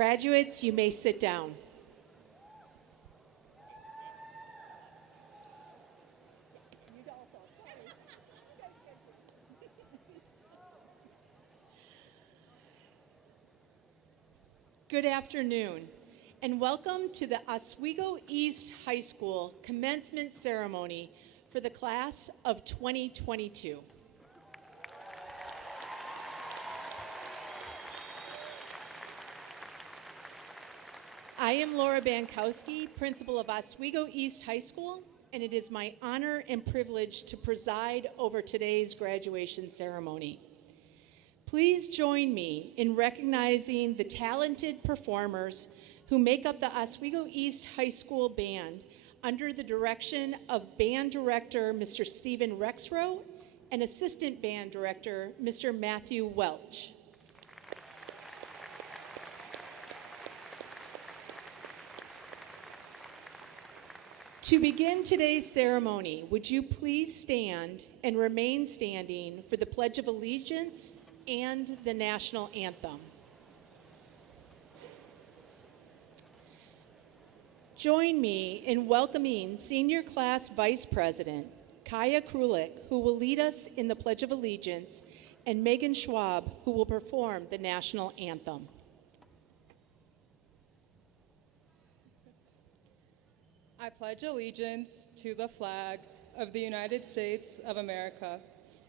Graduates, you may sit down. Good afternoon, and welcome to the Oswego East High School commencement ceremony for the class of 2022. I am Laura Bankowski, principal of Oswego East High School, and it is my honor and privilege to preside over today's graduation ceremony. Please join me in recognizing the talented performers who make up the Oswego East High School Band under the direction of Band Director Mr. Stephen Rexrow and Assistant Band Director Mr. Matthew Welch. To begin today's ceremony, would you please stand and remain standing for the Pledge of Allegiance and the national anthem. Join me in welcoming Senior Class Vice President Kaya Krulik, who will lead us in the Pledge of Allegiance, and Megan Schwab, who will perform the national anthem. I pledge allegiance to the flag of the United States of America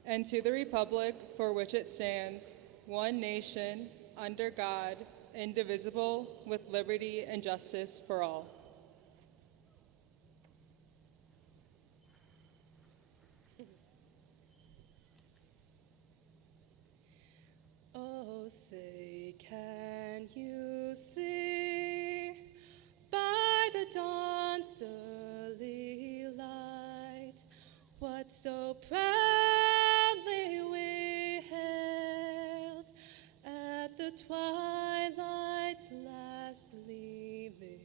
and to the republic for which it stands, one nation, under God, indivisible, with liberty and justice for all. Oh, say, can you see by the dawn's early light what so proudly we hailed at the twilight's last gleaming,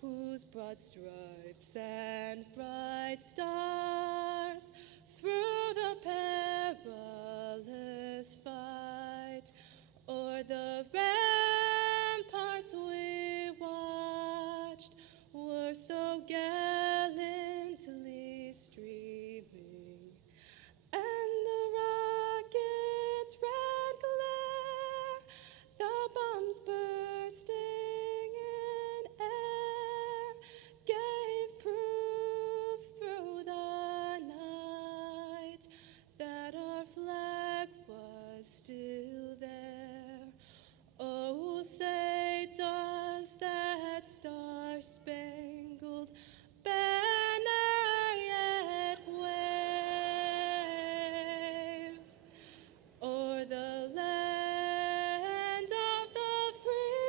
whose broad stripes and bright stars through the perilous fight o'er the ramparts we watched were so gallantly streaming, and the rocket's red glare, the bombs bursting in air, gave proof through the night that our flag was still there. Oh, say, does that star-spangled banner yet wave o'er the land of the free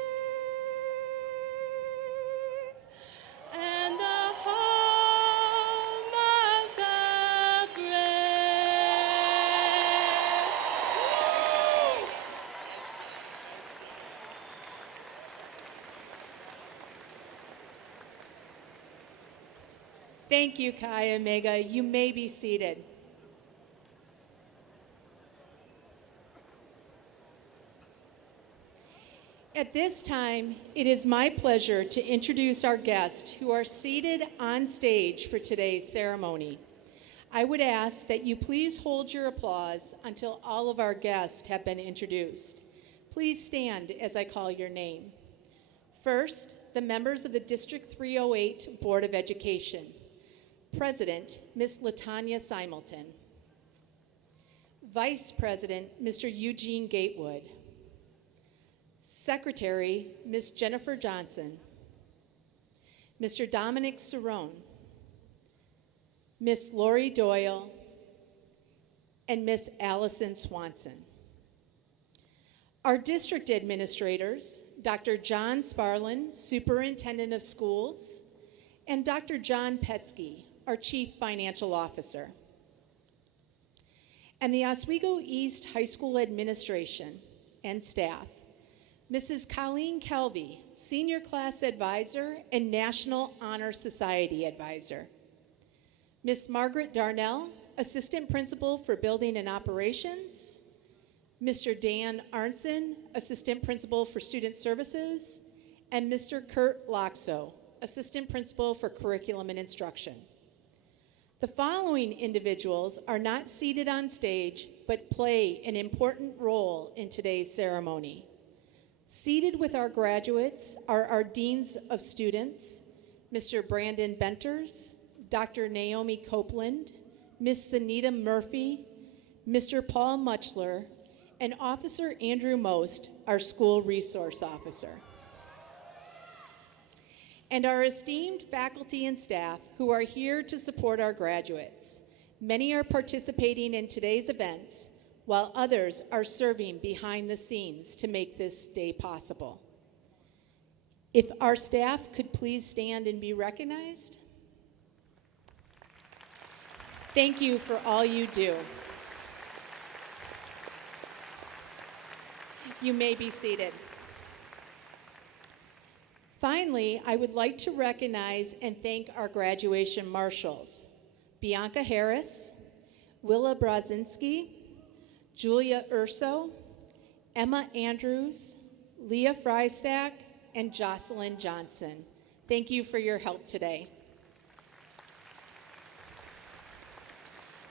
and the home of the brave? Thank you, Kaya Mega. You may be seated. At this time, it is my pleasure to introduce our guests who are seated on stage for today's ceremony. I would ask that you please hold your applause until all of our guests have been introduced. Please stand as I call your name. First, the members of the District 308 Board of Education. President, Ms. LaTanya Simulton. Vice President, Mr. Eugene Gatewood. Secretary, Ms. Jennifer Johnson. Mr. Dominic Cerrone. Ms. Lori Doyle, and Ms. Allison Swanson. Our district administrators, Dr. John Sparlin, Superintendent of Schools, and Dr. John Petsky, our Chief Financial Officer. And the Oswego East High School Administration and staff, Mrs. Colleen Kelvey, Senior Class Advisor and National Honor Society Advisor. Ms. Margaret Darnell, Assistant Principal for Building and Operations. Mr. Dan Arnson, Assistant Principal for Student Services, and Mr. Kurt Loxo, Assistant Principal for Curriculum and Instruction. The following individuals are not seated on stage, but play an important role in today's ceremony. Seated with our graduates are our Deans of Students, Mr. Brandon Benters, Dr. Naomi Copeland, Ms. Sanita Murphy, Mr. Paul Muchler, and Officer Andrew Most, our School Resource Officer. And our esteemed faculty and staff who are here to support our graduates. Many are participating in today's events, while others are serving behind the scenes to make this day possible. If our staff could please stand and be recognized. Thank you for all you do. You may be seated. Finally, I would like to recognize and thank our graduation marshals, Bianca Harris, Willa Brazinski, Julia Urso, Emma Andrews, Leah Freistack, and Jocelyn Johnson. Thank you for your help today.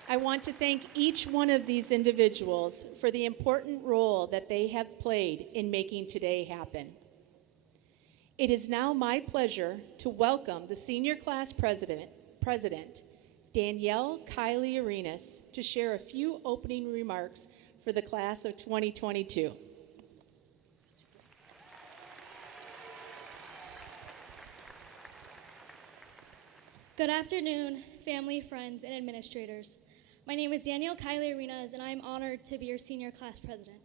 I want to thank each one of these individuals for the important role that they have played in making today happen. It is now my pleasure to welcome the senior class president, Danielle Kiley Arenas, to share a few opening remarks for the class of 2022. Good afternoon, family, friends, and administrators. My name is Danielle Kiley Arenas, and I am honored to be your senior class president.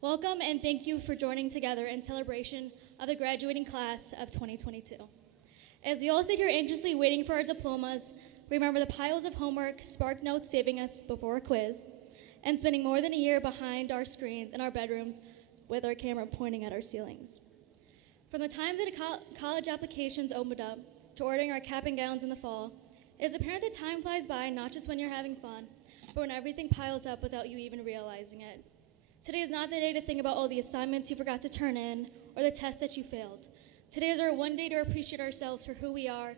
Welcome and thank you for joining together in celebration of the graduating class of 2022. As we all sit here anxiously waiting for our diplomas, remember the piles of homework, spark notes saving us before a quiz, and spending more than a year behind our screens in our bedrooms with our camera pointing at our ceilings. From the time that college applications opened up to ordering our cap and gowns in the fall, it is apparent that time flies by not just when you're having fun, but when everything piles up without you even realizing it. Today is not the day to think about all the assignments you forgot to turn in or the tests that you failed. Today is our one day to appreciate ourselves for who we are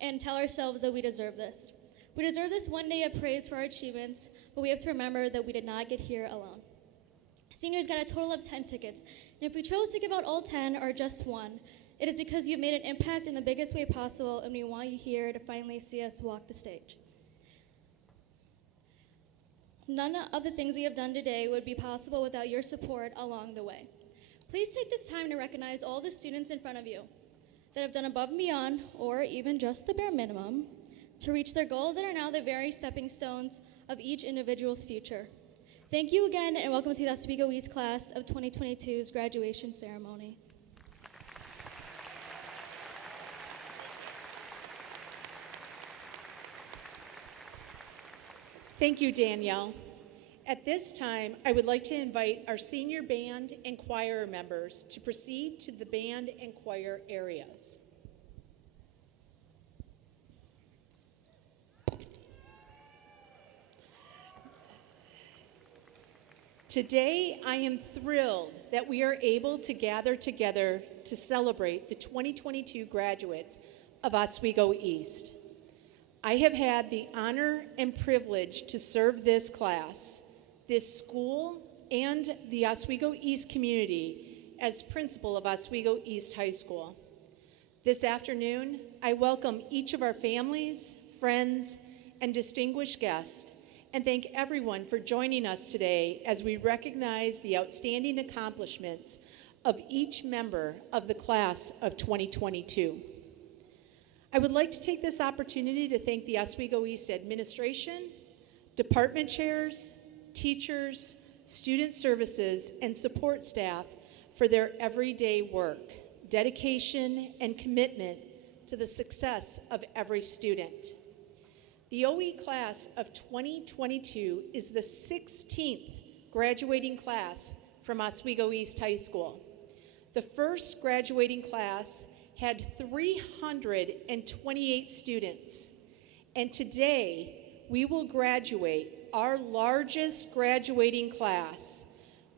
and tell ourselves that we deserve this. We deserve this one day of praise for our achievements, but we have to remember that we did not get here alone. Seniors got a total of 10 tickets, and if we chose to give out all 10 or just one, it is because you've made an impact in the biggest way possible, and we want you here to finally see us walk the stage. None of the things we have done today would be possible without your support along the way. Please take this time to recognize all the students in front of you that have done above and beyond, or even just the bare minimum, to reach their goals that are now the very stepping stones of each individual's future. Thank you again, and welcome to the Oswego East class of 2022's graduation ceremony. Thank you, Danielle. At this time, I would like to invite our senior band and choir members to proceed to the band and choir areas. Today, I am thrilled that we are able to gather together to celebrate the 2022 graduates of Oswego East. I have had the honor and privilege to serve this class, this school, and the Oswego East community as principal of Oswego East High School. This afternoon, I welcome each of our families, friends, and distinguished guests, and thank everyone for joining us today as we recognize the outstanding accomplishments of each member of the class of 2022. I would like to take this opportunity to thank the Oswego East administration, department chairs, teachers, student services, and support staff for their everyday work, dedication, and commitment to the success of every student. The OE class of 2022 is the 16th graduating class from Oswego East High School. The first graduating class had 328 students, and today we will graduate our largest graduating class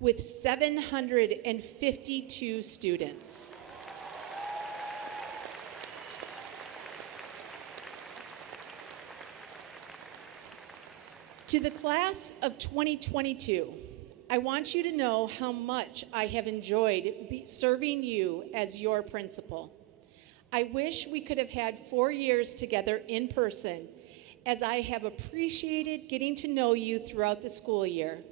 with 752 students. To the class of 2022, I want you to know how much I have enjoyed serving you as your principal. I wish we could have had 4 years together in person, as I have appreciated getting to know you throughout the school year,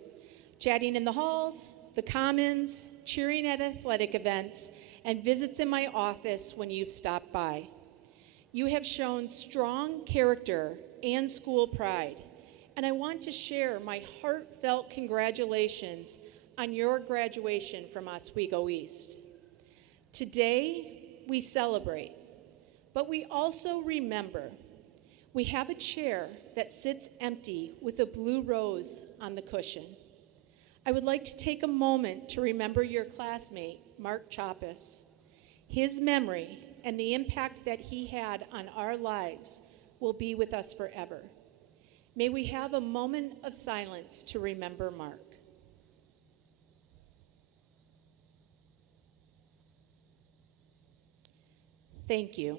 chatting in the halls, the commons, cheering at athletic events, and visits in my office when you've stopped by. You have shown strong character and school pride, and I want to share my heartfelt congratulations on your graduation from Oswego East. Today, we celebrate, but we also remember. We have a chair that sits empty with a blue rose on the cushion. I would like to take a moment to remember your classmate, Mark Choppis. His memory and the impact that he had on our lives will be with us forever. May we have a moment of silence to remember Mark. Thank you.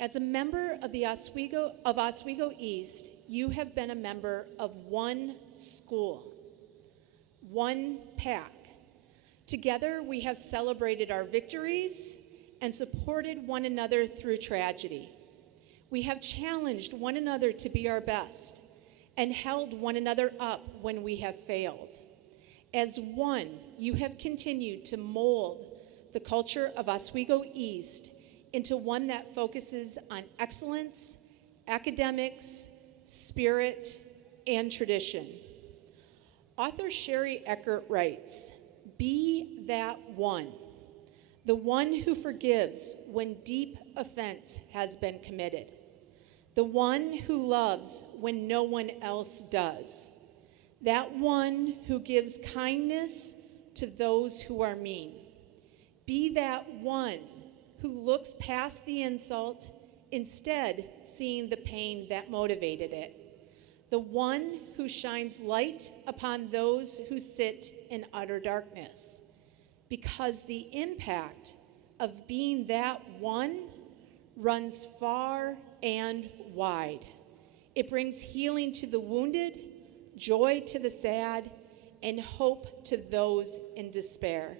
As a member of Oswego East, you have been a member of one school, one pack. Together, we have celebrated our victories and supported one another through tragedy. We have challenged one another to be our best and held one another up when we have failed. As one, you have continued to mold the culture of Oswego East into one that focuses on excellence, academics, spirit, and tradition. Author Sherry Eckert writes, "Be that one, the one who forgives when deep offense has been committed, the one who loves when no one else does, that one who gives kindness to those who are mean. Be that one who looks past the insult, instead seeing the pain that motivated it, the one who shines light upon those who sit in utter darkness, because the impact of being that one runs far and wide. It brings healing to the wounded, joy to the sad, and hope to those in despair.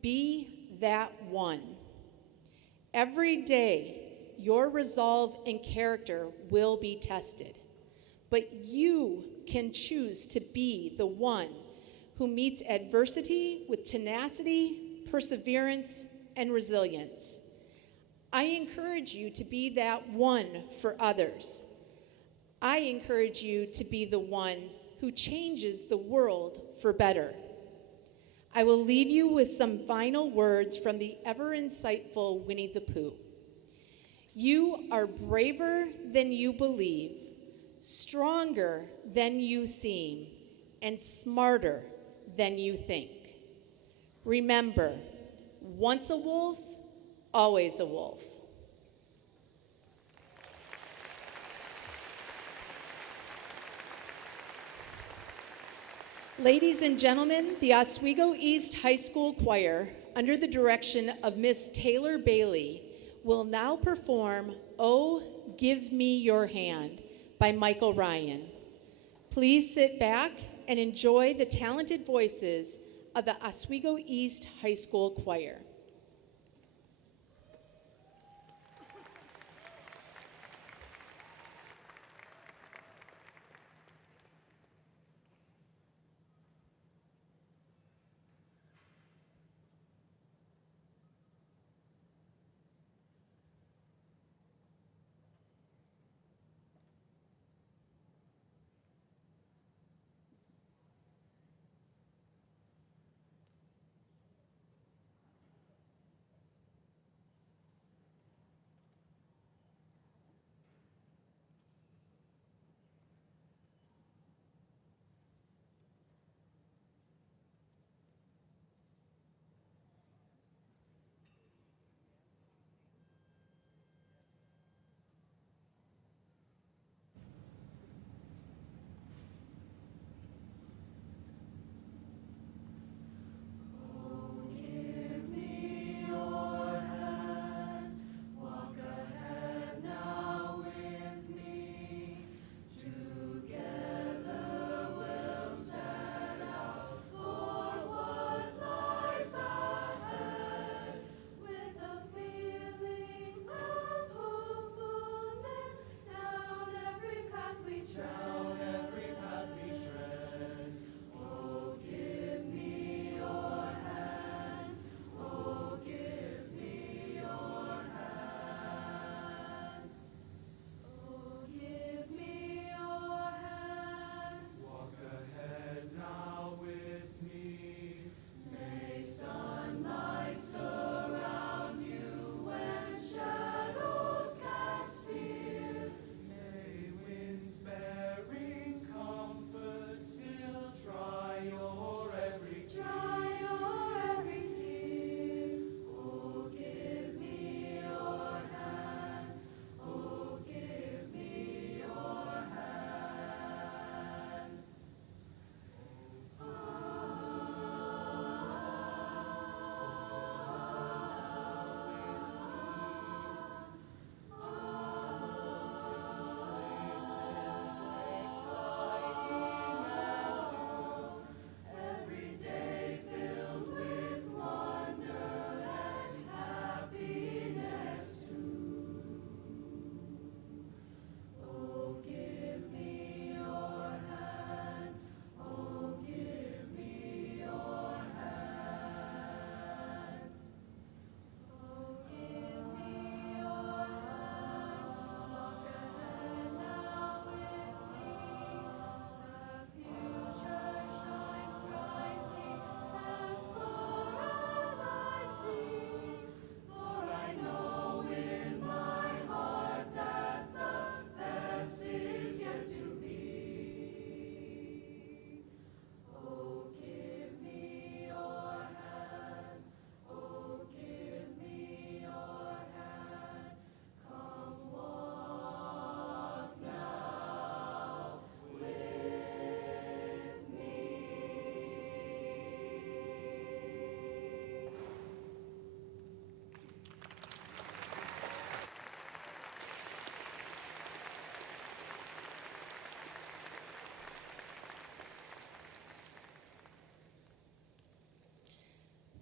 Be that one. Every day, your resolve and character will be tested, but you can choose to be the one who meets adversity with tenacity, perseverance, and resilience. I encourage you to be that one for others. I encourage you to be the one who changes the world for better. I will leave you with some final words from the ever insightful Winnie the Pooh. You are braver than you believe, stronger than you seem, and smarter than you think. Remember, once a wolf, always a wolf. Ladies and gentlemen, the Oswego East High School Choir, under the direction of Miss Taylor Bailey, will now perform "Oh, Give Me Your Hand" by Michael Ryan. Please sit back and enjoy the talented voices of the Oswego East High School Choir.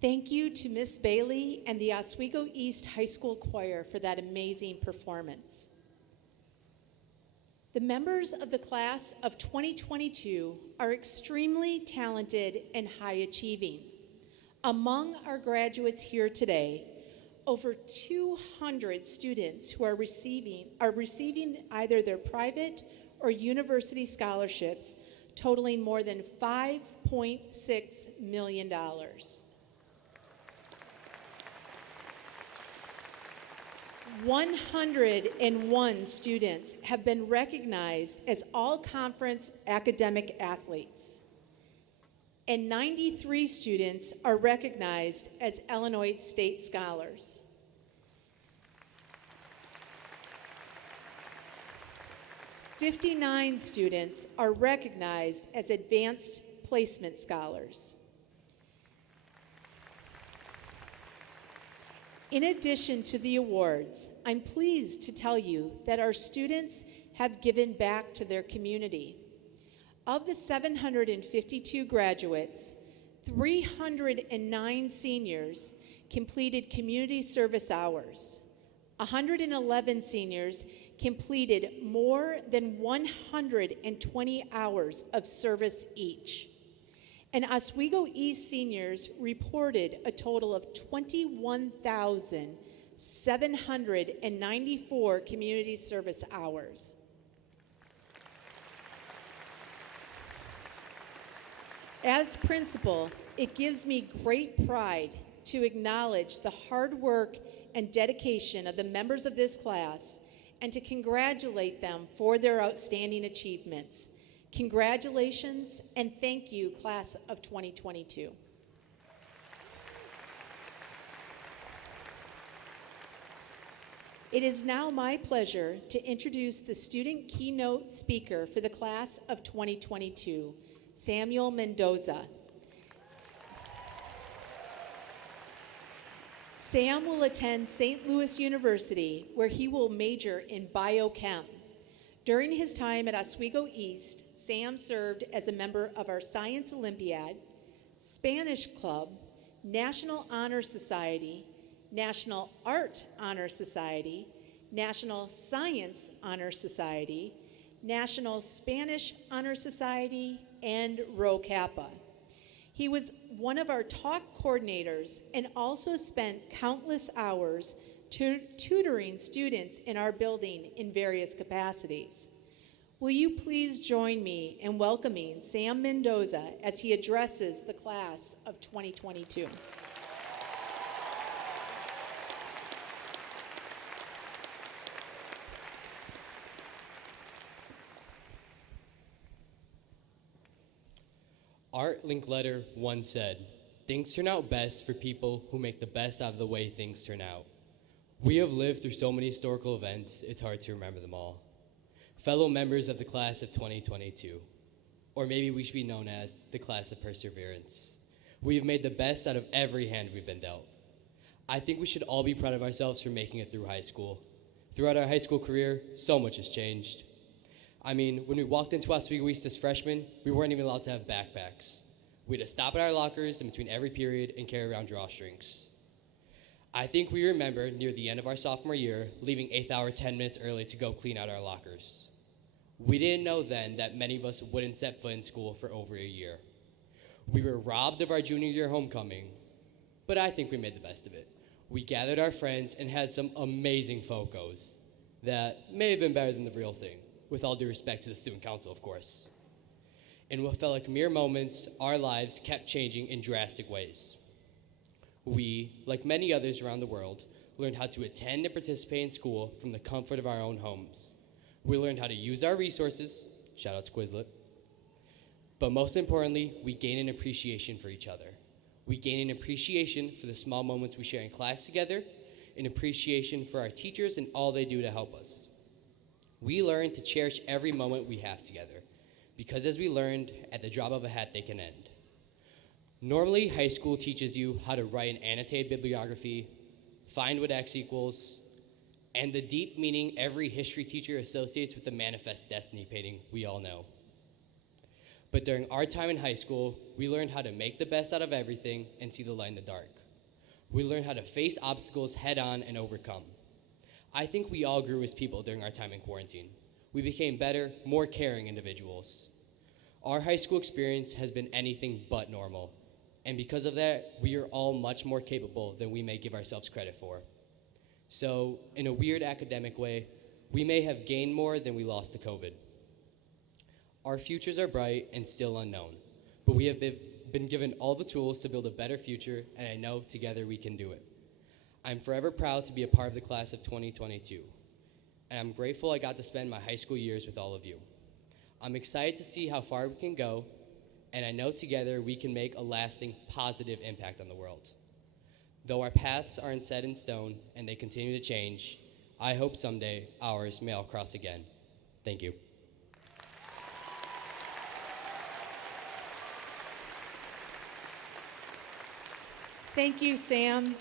Thank you to Miss Bailey and the Oswego East High School Choir for that amazing performance. The members of the class of 2022 are extremely talented and high achieving. Among our graduates here today, over 200 students who are receiving either their private or university scholarships totaling more than $5.6 million. 101 students have been recognized as all-conference academic athletes, and 93 students are recognized as Illinois State Scholars. "59 students are recognized as Advanced Placement Scholars. In addition to the awards, I'm pleased to tell you that our students have given back to their community. Of the 752 graduates, 309 seniors completed community service hours. 111 seniors completed more than 120 hours of service each. And Oswego East seniors reported a total of 21,794 community service hours. As principal, it gives me great pride to acknowledge the hard work and dedication of the members of this class and to congratulate them for their outstanding achievements. Congratulations and thank you, class of 2022. It is now my pleasure to introduce the student keynote speaker for the class of 2022, Samuel Mendoza. Sam will attend St. Louis University, where he will major in biochem. During his time at Oswego East, Sam served as a member of our Science Olympiad, Spanish Club, National Honor Society, National Art Honor Society, National Science Honor Society, National Spanish Honor Society, and Rho Kappa. He was one of our talk coordinators and also spent countless hours tutoring students in our building in various capacities. Will you please join me in welcoming Sam Mendoza as he addresses the class of 2022. Art Linkletter once said, "Things turn out best for people who make the best out of the way things turn out." We have lived through so many historical events, it's hard to remember them all. Fellow members of the class of 2022, or maybe we should be known as the class of perseverance. We have made the best out of every hand we've been dealt. I think we should all be proud of ourselves for making it through high school. Throughout our high school career, so much has changed. I mean, when we walked into Oswego East as freshmen, we weren't even allowed to have backpacks. We had to stop at our lockers in between every period and carry around drawstrings. I think we remember near the end of our sophomore year, leaving 8th hour 10 minutes early to go clean out our lockers. We didn't know then that many of us wouldn't set foot in school for over a year. We were robbed of our junior year homecoming, but I think we made the best of it. We gathered our friends and had some amazing photos that may have been better than the real thing, with all due respect to the student council, of course. In what felt like mere moments, our lives kept changing in drastic ways. We, like many others around the world, learned how to attend and participate in school from the comfort of our own homes. We learned how to use our resources, shout out to Quizlet, but most importantly, we gained an appreciation for each other. We gained an appreciation for the small moments we share in class together, an appreciation for our teachers and all they do to help us. We learned to cherish every moment we have together, because as we learned, at the drop of a hat, they can end. Normally, high school teaches you how to write an annotated bibliography, find what X equals, and the deep meaning every history teacher associates with the manifest destiny painting we all know. But during our time in high school, we learned how to make the best out of everything and see the light in the dark. We learned how to face obstacles head on and overcome. I think we all grew as people during our time in quarantine. We became better, more caring individuals. Our high school experience has been anything but normal, and because of that, we are all much more capable than we may give ourselves credit for. So, in a weird academic way, we may have gained more than we lost to COVID. Our futures are bright and still unknown, but we have been given all the tools to build a better future, and I know together we can do it. I'm forever proud to be a part of the class of 2022, and I'm grateful I got to spend my high school years with all of you. I'm excited to see how far we can go, and I know together we can make a lasting positive impact on the world. Though our paths aren't set in stone and they continue to change, I hope someday ours may all cross again. Thank you. Thank you, Sam.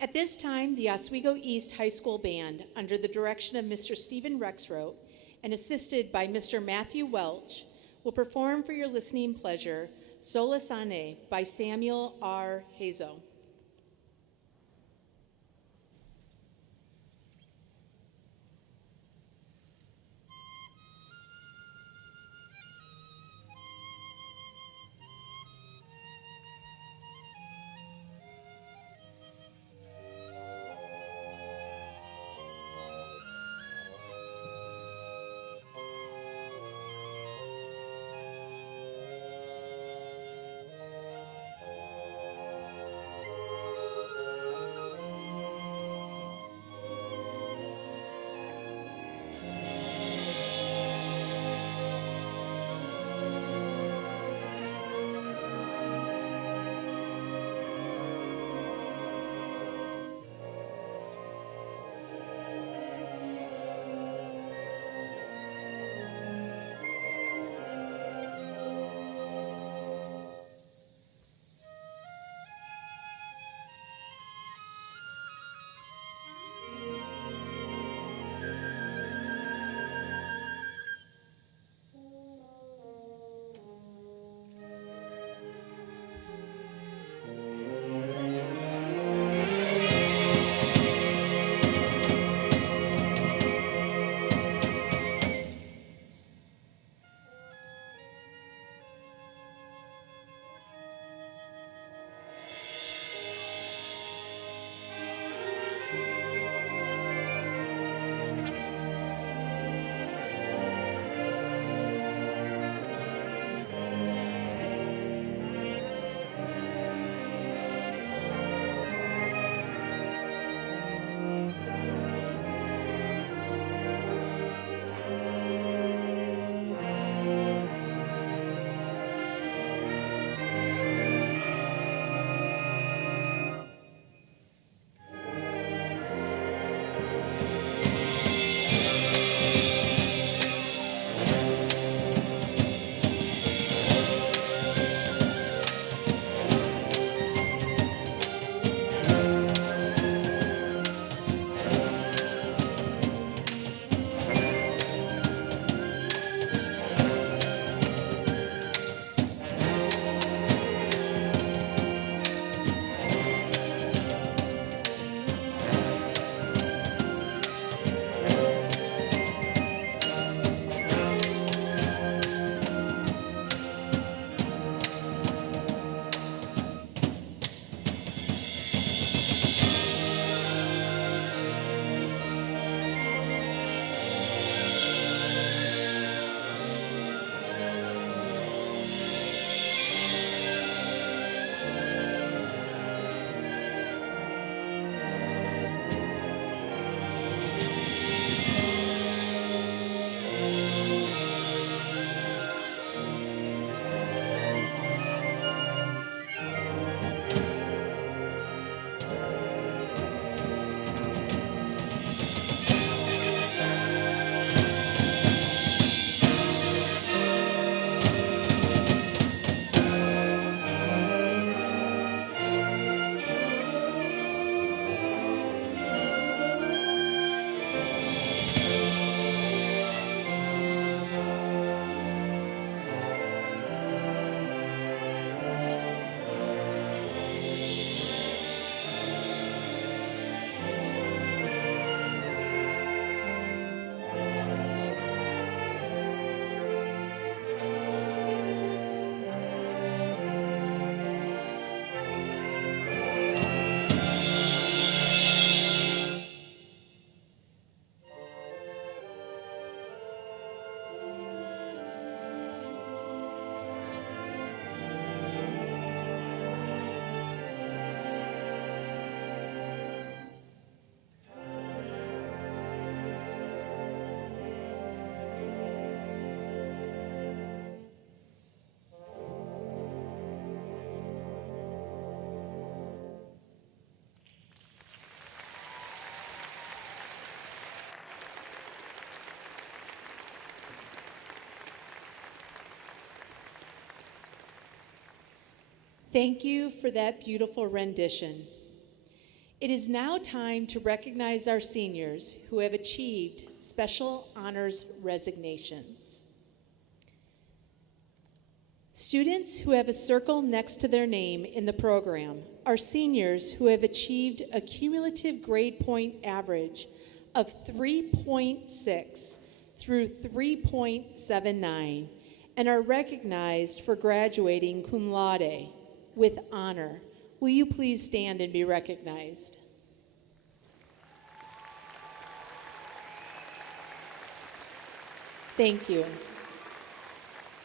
At this time, the Oswego East High School Band, under the direction of Mr. Stephen Rexroth and assisted by Mr. Matthew Welch, will perform for your listening pleasure Sola Sane by Samuel R. Hazo. Thank you for that beautiful rendition. It is now time to recognize our seniors who have achieved special honors resignations. Students who have a circle next to their name in the program are seniors who have achieved a cumulative grade point average of 3.6 through 3.79 and are recognized for graduating cum laude with honor. Will you please stand and be recognized? Thank you.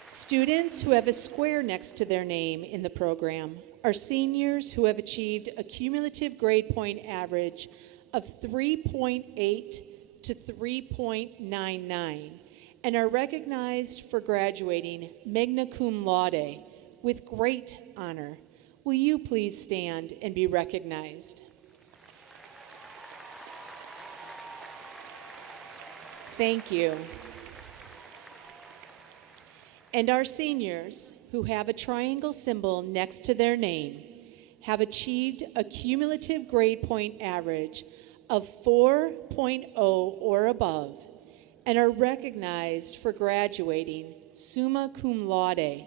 Students who have a square next to their name in the program are seniors who have achieved a cumulative grade point average of 3.8 to 3.99 and are recognized for graduating magna cum laude with great honor. Will you please stand and be recognized? Thank you. And our seniors who have a triangle symbol next to their name have achieved a cumulative grade point average of 4.0 or above and are recognized for graduating summa cum laude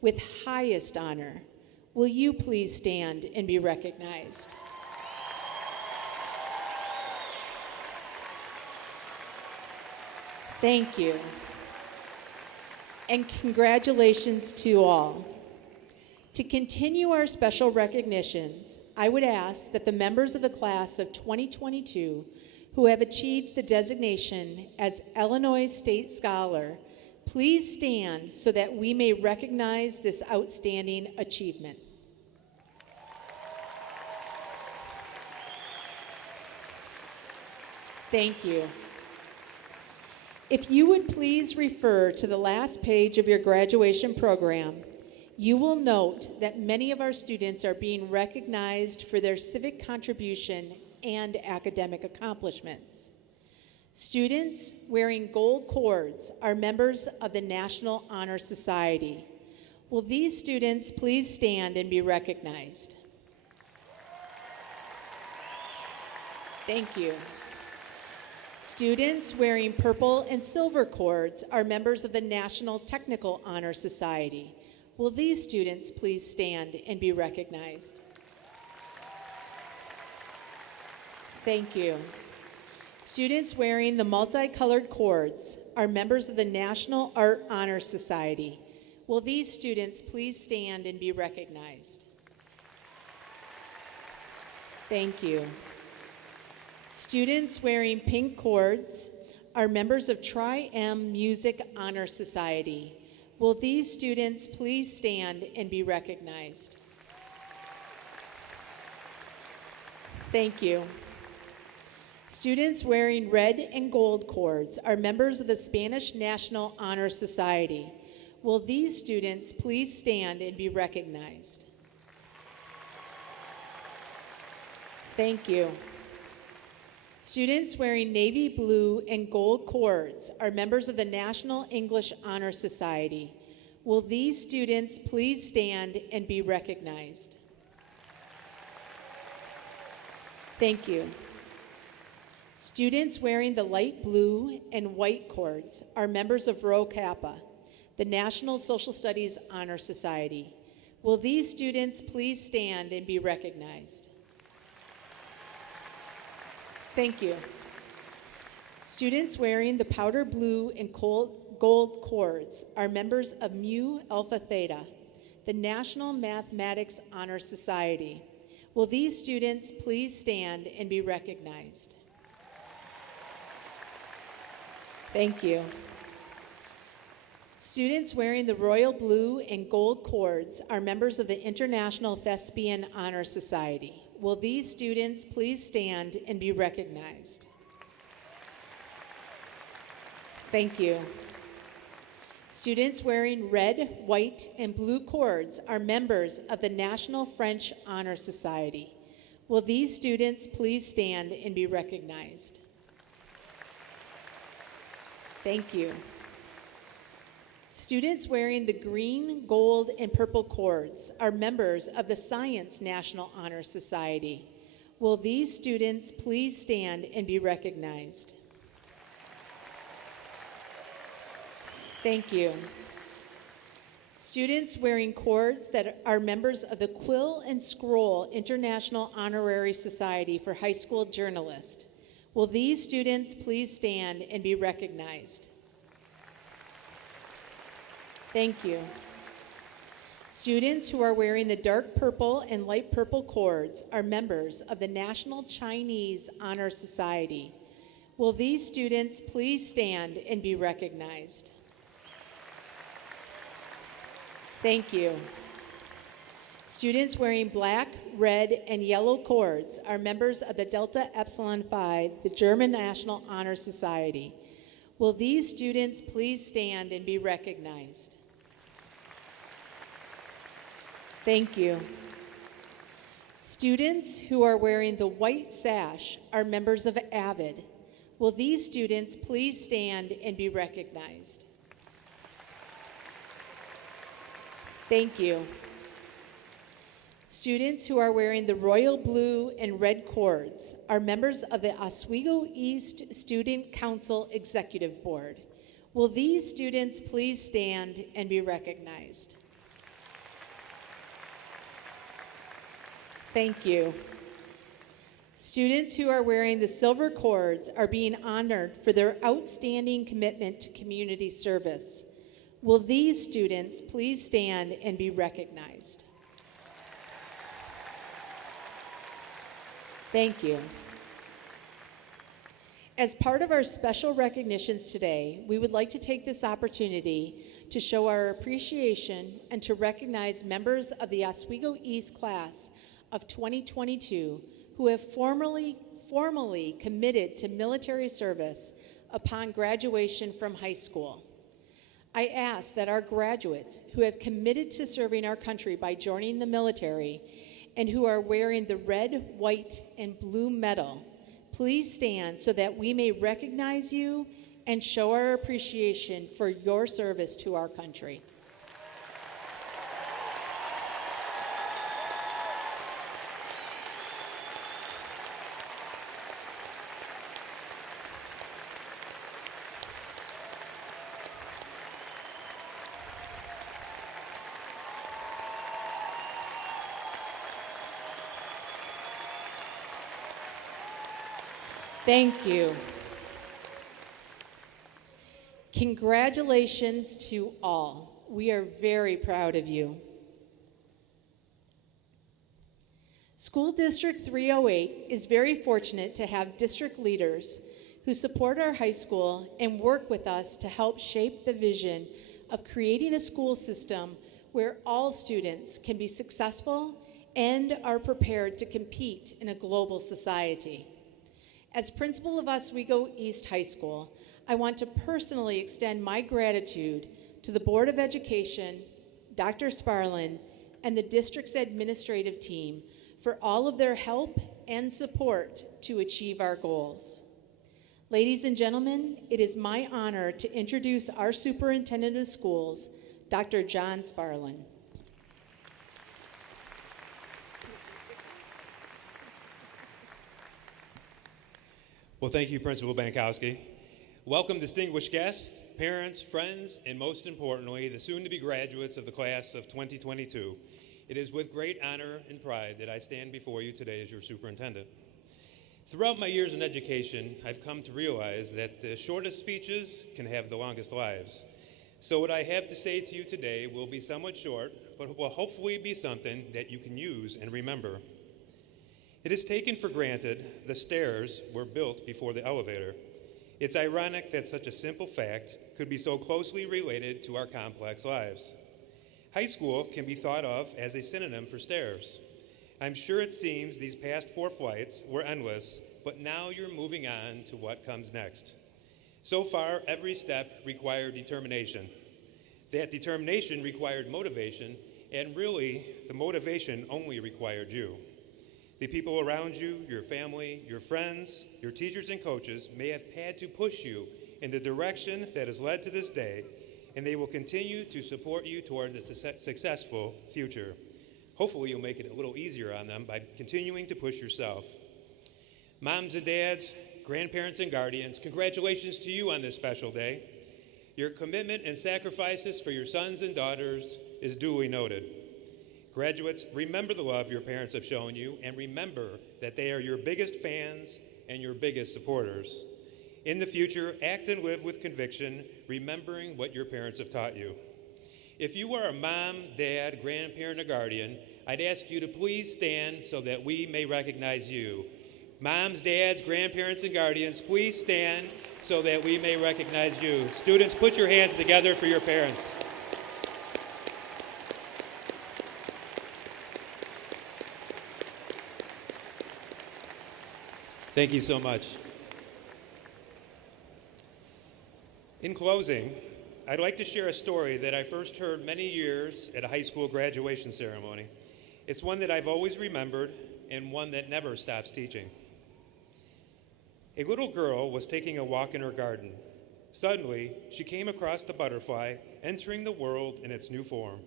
with highest honor. Will you please stand and be recognized? Thank you. And congratulations to all. To continue our special recognitions, I would ask that the members of the class of 2022 who have achieved the designation as Illinois State Scholar please stand so that we may recognize this outstanding achievement. Thank you. If you would please refer to the last page of your graduation program, you will note that many of our students are being recognized for their civic contribution and academic accomplishments. Students wearing gold cords are members of the National Honor Society. Will these students please stand and be recognized? Thank you. Students wearing purple and silver cords are members of the National Technical Honor Society. Will these students please stand and be recognized? Thank you. Students wearing the multicolored cords are members of the National Art Honor Society. Will these students please stand and be recognized? Thank you. Students wearing pink cords are members of Tri-M Music Honor Society. Will these students please stand and be recognized? Thank you. Students wearing red and gold cords are members of the Spanish National Honor Society. Will these students please stand and be recognized? Thank you. Students wearing navy blue and gold cords are members of the National English Honor Society. Will these students please stand and be recognized? Thank you. Students wearing the light blue and white cords are members of Rho Kappa, the National Social Studies Honor Society. Will these students please stand and be recognized? Thank you. Students wearing the powder blue and gold cords are members of Mu Alpha Theta, the National Mathematics Honor Society. Will these students please stand and be recognized? Thank you. Students wearing the royal blue and gold cords are members of the International Thespian Honor Society. Will these students please stand and be recognized? Thank you. Students wearing red, white, and blue cords are members of the National French Honor Society. Will these students please stand and be recognized? Thank you. Students wearing the green, gold, and purple cords are members of the Science National Honor Society. Will these students please stand and be recognized? Thank you. Students wearing cords that are members of the Quill and Scroll International Honorary Society for High School Journalists. Will these students please stand and be recognized? Thank you. Students who are wearing the dark purple and light purple cords are members of the National Chinese Honor Society. Will these students please stand and be recognized? Thank you. Students wearing black, red, and yellow cords are members of the Delta Epsilon Phi, the German National Honor Society. Will these students please stand and be recognized? Thank you. Students who are wearing the white sash are members of AVID. Will these students please stand and be recognized? Thank you. Students who are wearing the royal blue and red cords are members of the Oswego East Student Council Executive Board. Will these students please stand and be recognized? Thank you. Students who are wearing the silver cords are being honored for their outstanding commitment to community service. Will these students please stand and be recognized? Thank you. As part of our special recognitions today, we would like to take this opportunity to show our appreciation and to recognize members of the Oswego East class of 2022 who have formally committed to military service upon graduation from high school. I ask that our graduates who have committed to serving our country by joining the military and who are wearing the red, white, and blue medal, please stand so that we may recognize you and show our appreciation for your service to our country. Thank you. Congratulations to all. We are very proud of you. School District 308 is very fortunate to have district leaders who support our high school and work with us to help shape the vision of creating a school system where all students can be successful and are prepared to compete in a global society. As principal of Oswego East High School, I want to personally extend my gratitude to the Board of Education, Dr. Sparlin, and the district's administrative team for all of their help and support to achieve our goals. Ladies and gentlemen, it is my honor to introduce our Superintendent of Schools, Dr. John Sparlin. Well, thank you, Principal Bankowski. Welcome, distinguished guests, parents, friends, and most importantly, the soon-to-be graduates of the class of 2022. It is with great honor and pride that I stand before you today as your superintendent. Throughout my years in education, I've come to realize that the shortest speeches can have the longest lives. So what I have to say to you today will be somewhat short, but will hopefully be something that you can use and remember. It is taken for granted the stairs were built before the elevator. It's ironic that such a simple fact could be so closely related to our complex lives. High school can be thought of as a synonym for stairs. I'm sure it seems these past 4 flights were endless, but now you're moving on to what comes next. So far, every step required determination. That determination required motivation, and really, the motivation only required you. The people around you, your family, your friends, your teachers and coaches may have had to push you in the direction that has led to this day, and they will continue to support you toward a successful future. Hopefully, you'll make it a little easier on them by continuing to push yourself. Moms and dads, grandparents and guardians, congratulations to you on this special day. Your commitment and sacrifices for your sons and daughters is duly noted. Graduates, remember the love your parents have shown you, and remember that they are your biggest fans and your biggest supporters. In the future, act and live with conviction, remembering what your parents have taught you. If you are a mom, dad, grandparent, or guardian, I'd ask you to please stand so that we may recognize you. Moms, dads, grandparents, and guardians, please stand so that we may recognize you. Students, put your hands together for your parents. Thank you so much. In closing, I'd like to share a story that I first heard many years at a high school graduation ceremony. It's one that I've always remembered and one that never stops teaching. A little girl was taking a walk in her garden. Suddenly, she came across the butterfly entering the world in its new form.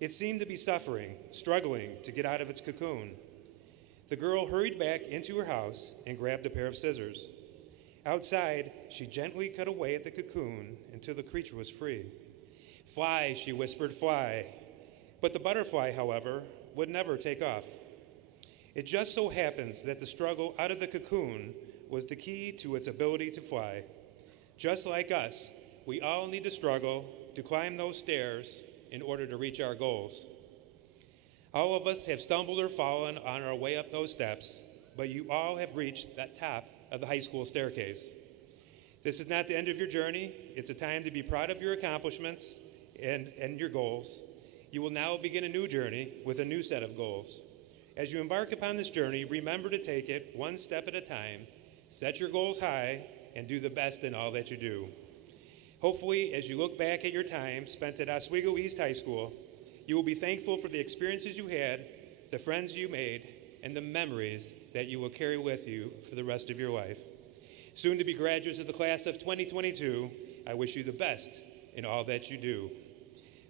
It seemed to be suffering, struggling to get out of its cocoon. The girl hurried back into her house and grabbed a pair of scissors. Outside, she gently cut away at the cocoon until the creature was free. "Fly," she whispered, "fly." But the butterfly, however, would never take off. It just so happens that the struggle out of the cocoon was the key to its ability to fly. Just like us, we all need to struggle to climb those stairs in order to reach our goals. All of us have stumbled or fallen on our way up those steps, but you all have reached that top of the high school staircase. This is not the end of your journey. It's a time to be proud of your accomplishments and your goals. You will now begin a new journey with a new set of goals. As you embark upon this journey, remember to take it one step at a time, set your goals high, and do the best in all that you do. Hopefully, as you look back at your time spent at Oswego East High School, you will be thankful for the experiences you had, the friends you made, and the memories that you will carry with you for the rest of your life. Soon to be graduates of the class of 2022, I wish you the best in all that you do.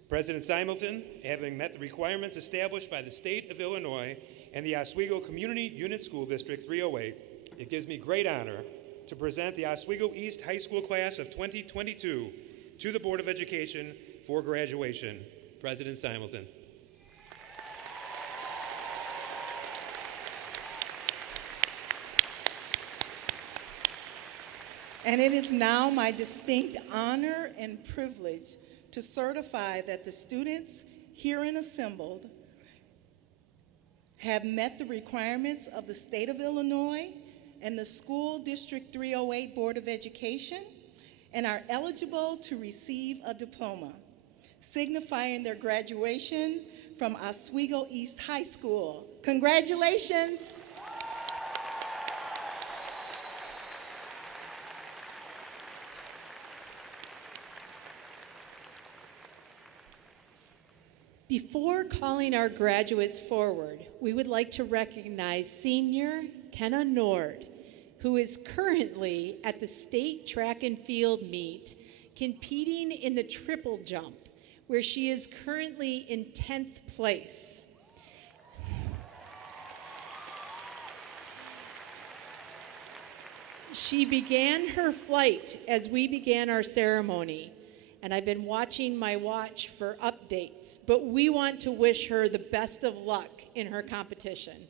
President Simelton, having met the requirements established by the state of Illinois and the Oswego Community Unit School District 308, it gives me great honor to present the Oswego East High School class of 2022 to the Board of Education for graduation. President Simelton. And it is now my distinct honor and privilege to certify that the students herein assembled have met the requirements of the state of Illinois and the School District 308 Board of Education and are eligible to receive a diploma, signifying their graduation from Oswego East High School. Congratulations. Before calling our graduates forward, we would like to recognize senior Kenna Nord, who is currently at the state track and field meet, competing in the triple jump, where she is currently in 10th place. She began her flight as we began our ceremony, and I've been watching my watch for updates, but we want to wish her the best of luck in her competition.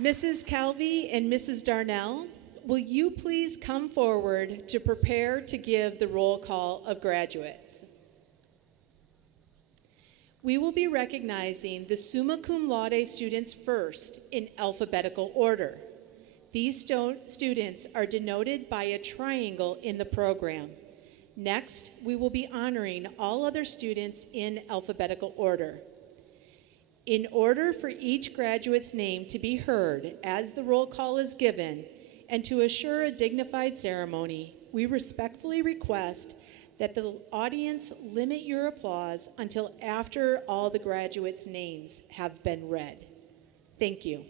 Mrs. Calvi and Mrs. Darnell, will you please come forward to prepare to give the roll call of graduates? We will be recognizing the summa cum laude students first in alphabetical order. These students are denoted by a triangle in the program. Next, we will be honoring all other students in alphabetical order. In order for each graduate's name to be heard as the roll call is given, and to assure a dignified ceremony, we respectfully request that the audience limit your applause until after all the graduates' names have been read. Thank you.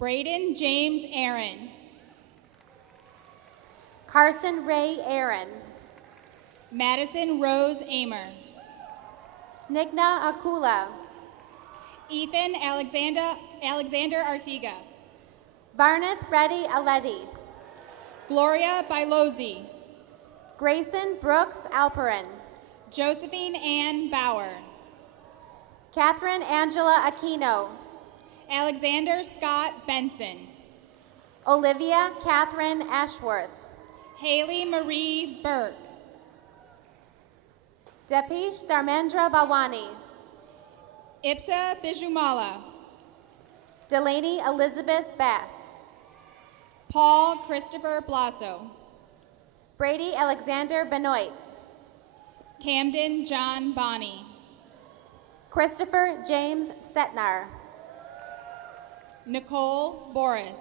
Braden James Aaron. Carson Ray Aaron. Madison Rose Amer. Snigna Akula. Ethan Alexander Artiga. Varnith Reddy Aleti. Gloria Bailozi. Grayson Brooks Alperin. Josephine Ann Bauer. Catherine Angela Aquino. Alexander Scott Benson. Olivia Catherine Ashworth. Haley Marie Burke. Depesh Sarmendra Bawani. Ipsa Bijumala. Delaney Elizabeth Bass. Paul Christopher Blasso. Brady Alexander Benoit. Camden John Bonney. Christopher James Setnar. Nicole Boris.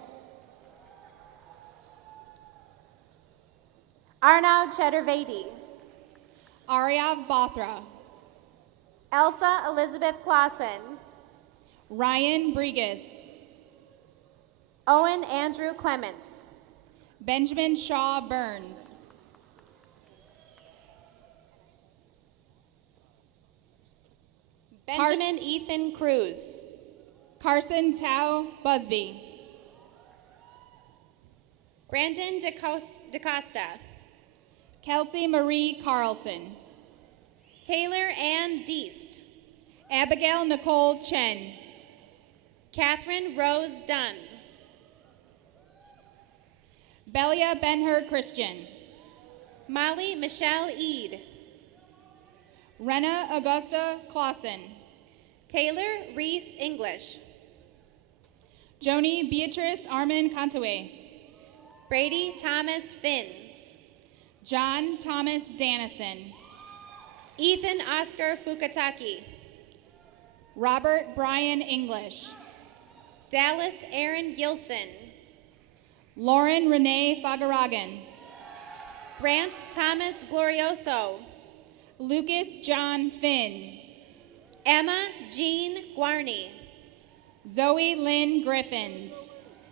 Arnav Chaturvedi. Aryav Bothra. Elsa Elizabeth Clausen. Ryan Brigas. Owen Andrew Clements. Benjamin Shaw Burns. Benjamin Ethan Cruz. Carson Tao Busby. Brandon DeCosta. Kelsey Marie Carlson. Taylor Ann Deast. Abigail Nicole Chen. Catherine Rose Dunn. Belia Benher Christian. Molly Michelle Ead. Rena Augusta Clausen. Taylor Reese English. Joni Beatrice Armin Cantoué. Brady Thomas Finn. John Thomas Dannison. Ethan Oscar Fukataki. Robert Brian English. Dallas Aaron Gilson. Lauren Renee Fagaragan. Grant Thomas Glorioso. Lucas John Finn. Emma Jean Guarney. Zoe Lynn Griffins.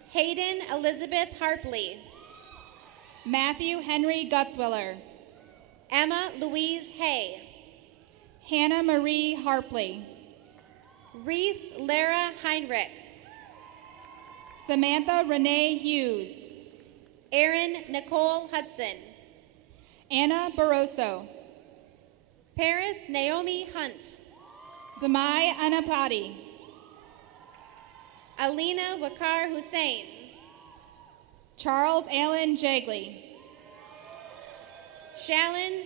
Hayden Elizabeth Harpley. Matthew Henry Gutzwiller. Emma Louise Hay. Hannah Marie Harpley. Reese Lara Heinrich. Samantha Renee Hughes. Erin Nicole Hudson. Anna Barroso. Paris Naomi Hunt. Samai Anapati. Alina Wakar Hussein. Charles Allen Jagley. Shalyn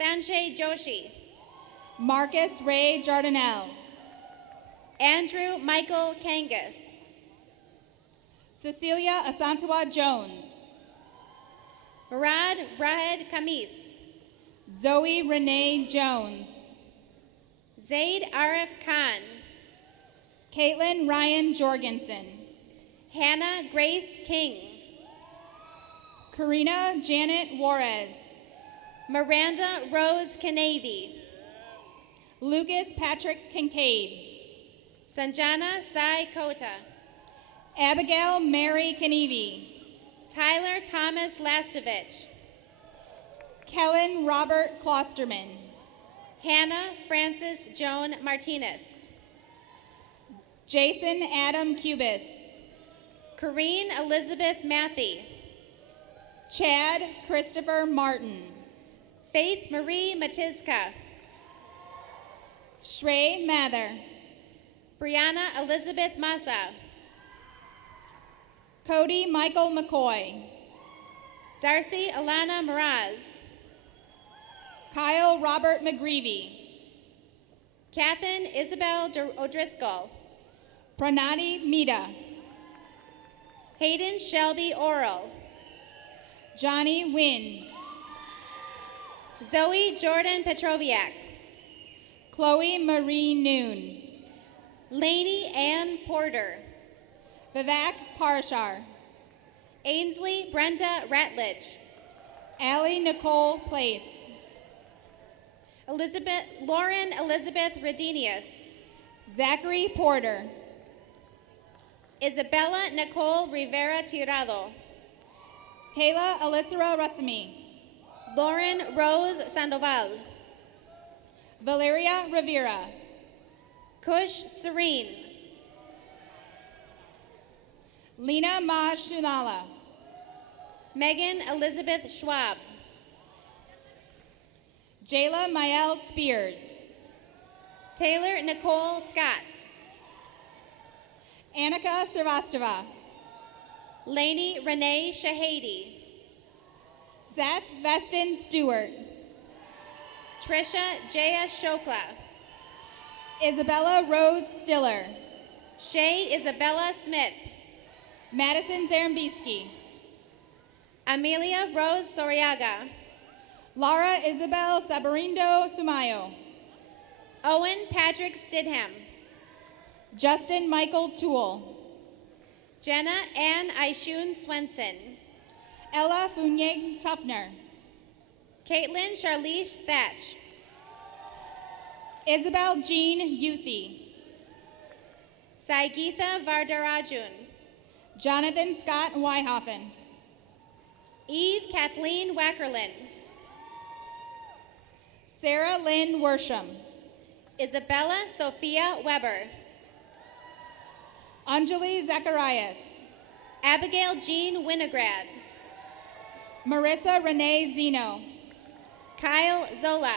Sanjay Joshi. Marcus Ray Jardinell. Andrew Michael Kangas. Cecilia Asantawa Jones. Murad Rahed Kamis. Zoe Renee Jones. Zaid Arif Khan. Caitlin Ryan Jorgensen. Hannah Grace King. Karina Janet Juarez. Miranda Rose Canavy. Lucas Patrick Kincaid. Sanjana Sai Kota. Abigail Mary Kanivi. Tyler Thomas Lastovich. Kellen Robert Klosterman. Hannah Frances Joan Martinez. Jason Adam Cubis. Corrine Elizabeth Matthey. Chad Christopher Martin. Faith Marie Matizka. Shrey Mather. Brianna Elizabeth Massa. Cody Michael McCoy. Darcy Alana Miraz. Kyle Robert McGreevy. Kathan Isabel O'Driscoll. Pranati Mita. Hayden Shelby Oral. Johnny Wynn. Zoe Jordan Petroviak. Chloe Marie Noon. Lainey Ann Porter. Vivek Parashar. Ainsley Brenda Ratledge. Allie Nicole Place. Lauren Elizabeth Redenius. Zachary Porter. Isabella Nicole Rivera Tirado. Kayla Alyssara Rutsumi. Lauren Rose Sandoval. Valeria Rivera. Kush Serene. Lena Maj Shunala. Megan Elizabeth Schwab. Jayla Mael Spears. Taylor Nicole Scott. Annika Srivastava. Lainey Renee Shahady. Seth Veston Stewart. Trisha Jaya Shokla. Isabella Rose Stiller. Shay Isabella Smith. Madison Zarambieski. Amelia Rose Soriaga. Laura Isabel Sabarindo Sumayo. Owen Patrick Stidham. Justin Michael Toole. Jenna Ann Aishun Swenson. Ella Funyeg Tuffner. Caitlin Charlize Thatch. Isabel Jean Youthy. Saigitha Vardarajun. Jonathan Scott Wyhoffen. Eve Kathleen Wackerlin. Sarah Lynn Worsham. Isabella Sophia Weber. Anjali Zacharias. Abigail Jean Winograd. Marissa Renee Zeno. Kyle Zola.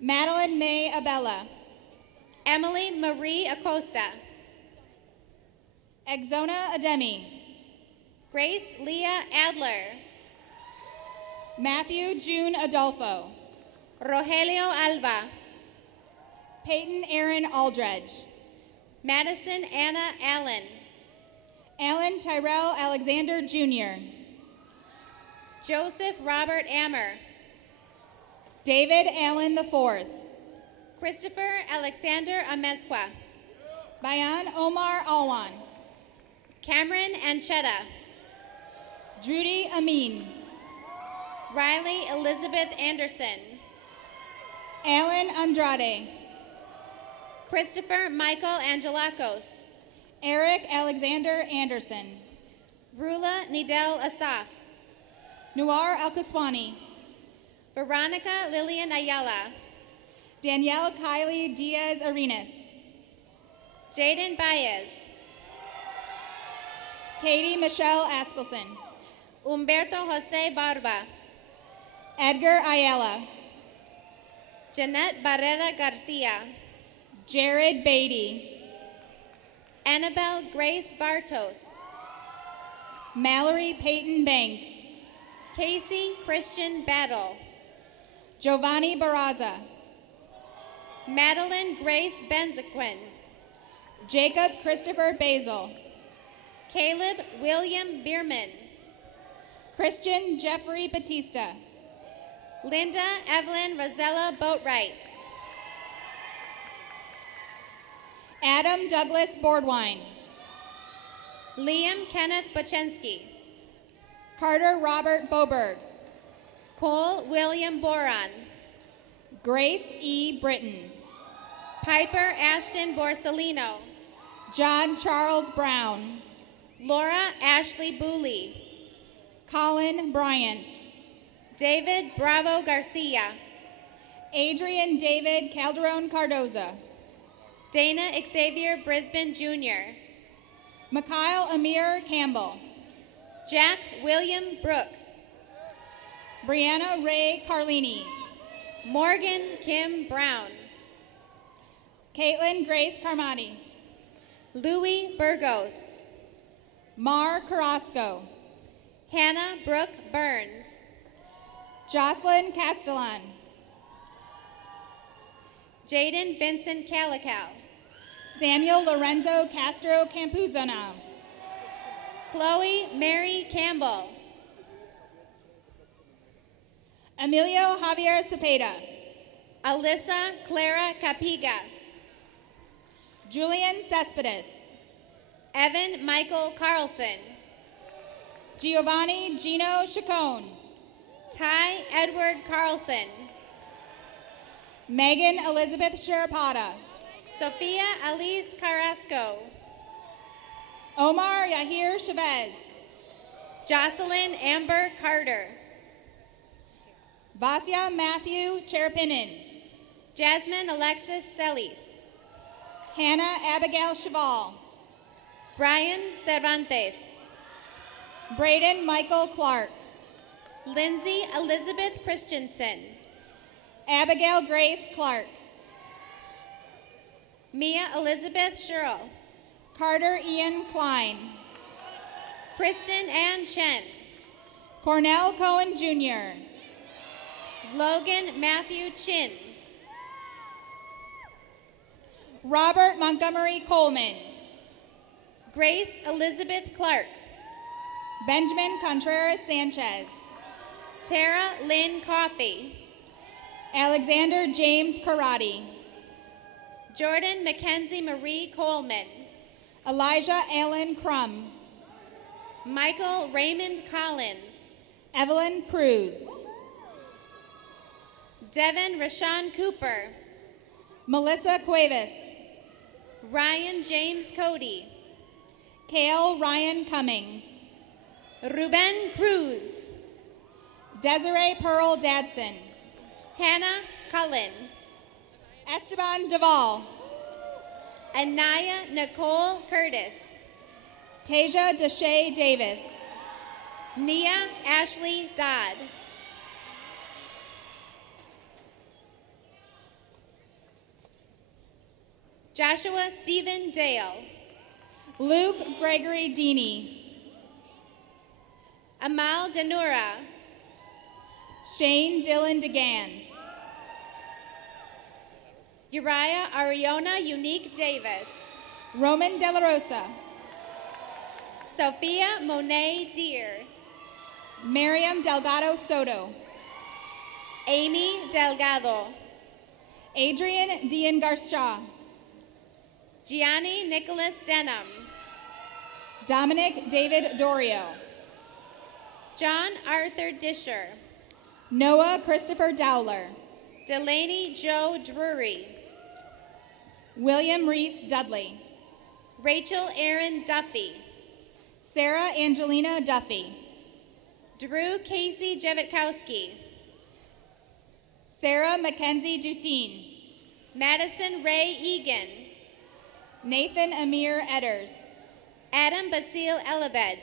Madeline May Abella. Emily Marie Acosta. Exona Ademi. Grace Leah Adler. Matthew June Adolfo. Rogelio Alba. Peyton Aaron Aldredge. Madison Anna Allen. Alan Tyrell Alexander Jr. Joseph Robert Ammer. David Allen IV. Christopher Alexander Amezqua. Bayan Omar Alwan. Cameron Anchetta. Drudy Amin. Riley Elizabeth Anderson. Alan Andrade. Christopher Michael Angelakos. Eric Alexander Anderson. Rula Nidel Asaf. Noir Alkaswani. Veronica Lillian Ayala. Danielle Kylie Diaz Arenas. Jaden Baez. Katie Michelle Askelson. Humberto Jose Barba. Edgar Ayala. Jeanette Barrera Garcia. Jared Beatty. Annabelle Grace Bartos. Mallory Peyton Banks. Casey Christian Battle. Giovanni Barraza. Madeline Grace Benzequin. Jacob Christopher Basil. Caleb William Bierman. Christian Jeffrey Batista. Linda Evelyn Rosella Boatwright. Adam Douglas Boardwine. Liam Kenneth Bachensky. Carter Robert Boberg. Cole William Boron. Grace E. Britton. Piper Ashton Borsellino. John Charles Brown. Laura Ashley Booley. Colin Bryant. David Bravo Garcia. Adrian David Calderon Cardoza. Dana Xavier Brisbane Jr. Mikhail Amir Campbell. Jack William Brooks. Brianna Ray Carlini. Morgan Kim Brown. Caitlin Grace Carmody. Louis Burgos. Mar Carrasco. Hannah Brooke Burns. Jocelyn Castellan. Jaden Vincent Calical. Samuel Lorenzo Castro Campuzano. Chloe Mary Campbell. Emilio Javier Cepeda. Alyssa Clara Capiga. Julian Cespedes. Evan Michael Carlson. Giovanni Gino Chacon. Ty Edward Carlson. Megan Elizabeth Sharapata. Sophia Alice Carrasco. Omar Yahir Chavez. Jocelyn Amber Carter. Vasya Matthew Cherpinin. Jasmine Alexis Celis. Hannah Abigail Cheval. Brian Cervantes. Braden Michael Clark. Lindsay Elizabeth Christensen. Abigail Grace Clark. Mia Elizabeth Sherrill. Carter Ian Klein. Kristen Ann Chen. Cornell Cohen Jr. Logan Matthew Chin. Robert Montgomery Coleman. Grace Elizabeth Clark. Benjamin Contreras Sanchez. Tara Lynn Coffey. Alexander James Karate. Jordan Mackenzie Marie Coleman. Elijah Allen Crum. Michael Raymond Collins. Evelyn Cruz. Devin Rashawn Cooper. Melissa Cuevas. Ryan James Cody. Kale Ryan Cummings. Ruben Cruz. Desiree Pearl Dadson. Hannah Cullen. Esteban Duvall. Anaya Nicole Curtis. Tasia Deshay Davis. Nia Ashley Dodd. Joshua Stephen Dale. Luke Gregory Deeney. Amal Denura. Shane Dylan DeGand. Uriah Ariona Unique Davis. Roman De La Rosa. Sophia Monet Deer. Miriam Delgado Soto. Amy Delgado. Adrian Dean Garcia. Gianni Nicholas Denham. Dominic David Dorio. John Arthur Disher. Noah Christopher Dowler. Delaney Joe Drury. William Reese Dudley. Rachel Aaron Duffy. Sarah Angelina Duffy. Drew Casey Jevitkowski. Sarah Mackenzie Dutine. Madison Ray Egan. Nathan Amir Edders. Adam Basile Elabed.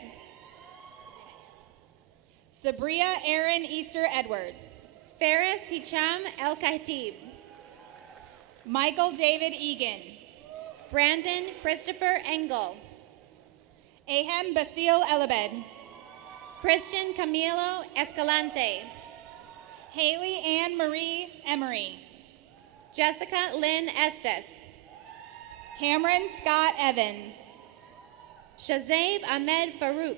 Sabria Aaron Easter Edwards. Ferris Hicham El Khatib. Michael David Egan. Brandon Christopher Engel. Ahem Basile Elabed. Christian Camilo Escalante. Haley Ann Marie Emery. Jessica Lynn Estes. Cameron Scott Evans. Shazaib Ahmed Farouk.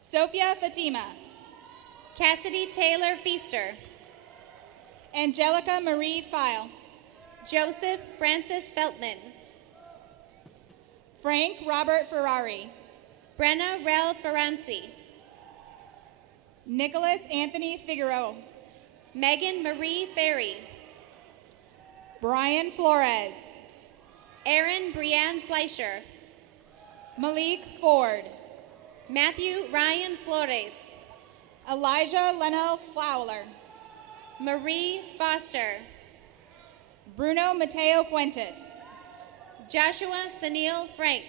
Sophia Fatima. Cassidy Taylor Feaster. Angelica Marie File. Joseph Francis Feltman. Frank Robert Ferrari. Brenna Rel Ferranci. Nicholas Anthony Figueroa. Megan Marie Ferry. Brian Flores. Aaron Brianne Fleischer. Malik Ford. Matthew Ryan Flores. Elijah Leno Fowler. Marie Foster. Bruno Mateo Fuentes. Joshua Sunil Frank.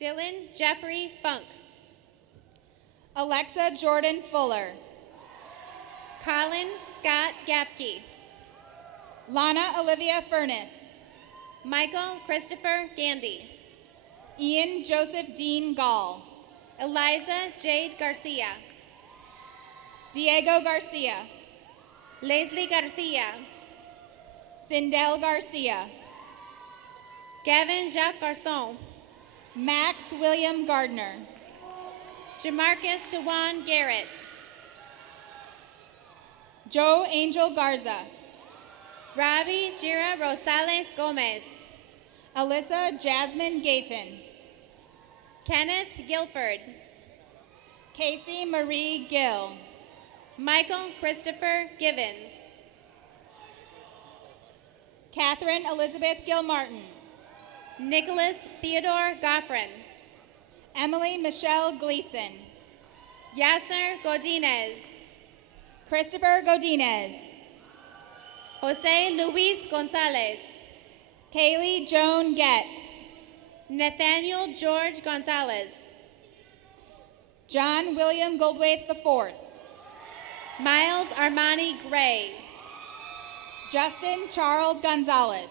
Dylan Jeffrey Funk. Alexa Jordan Fuller. Colin Scott Gafke. Lana Olivia Furness. Michael Christopher Gandy. Ian Joseph Dean Gall. Eliza Jade Garcia. Diego Garcia. Leslie Garcia. Sindel Garcia. Gavin Jacques Garçon. Max William Gardner. Jamarcus Dewan Garrett. Joe Angel Garza. Robbie Jira Rosales Gomez. Alyssa Jasmine Gayton. Kenneth Guilford. Casey Marie Gill. Michael Christopher Givens. Catherine Elizabeth Gilmartin. Nicholas Theodore Goffrin. Emily Michelle Gleason. Yasser Godinez. Christopher Godinez. Jose Luis Gonzalez. Kaylee Joan Getz. Nathaniel George Gonzalez. John William Goldwaith IV. Miles Armani Gray. Justin Charles Gonzalez.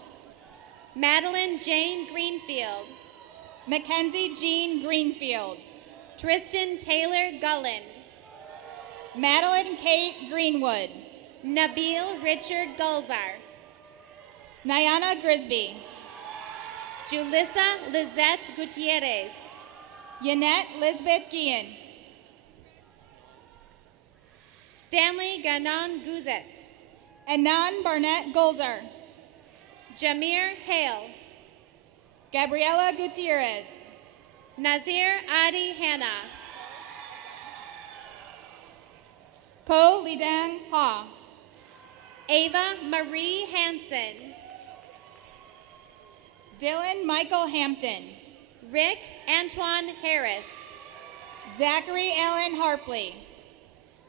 Madeline Jane Greenfield. Mackenzie Jean Greenfield. Tristan Taylor Gullen. Madeline Kate Greenwood. Nabil Richard Gulzar. Nyana Grisby. Julissa Lizette Gutierrez. Yannette Lisbeth Guillen. Stanley Ganon Guzets. Anan Barnett Golzer. Jamir Hale. Gabriela Gutierrez. Nazir Adi Hanna. Ko Lidang Ha. Ava Marie Hansen. Dylan Michael Hampton. Rick Antoine Harris. Zachary Allen Harpley.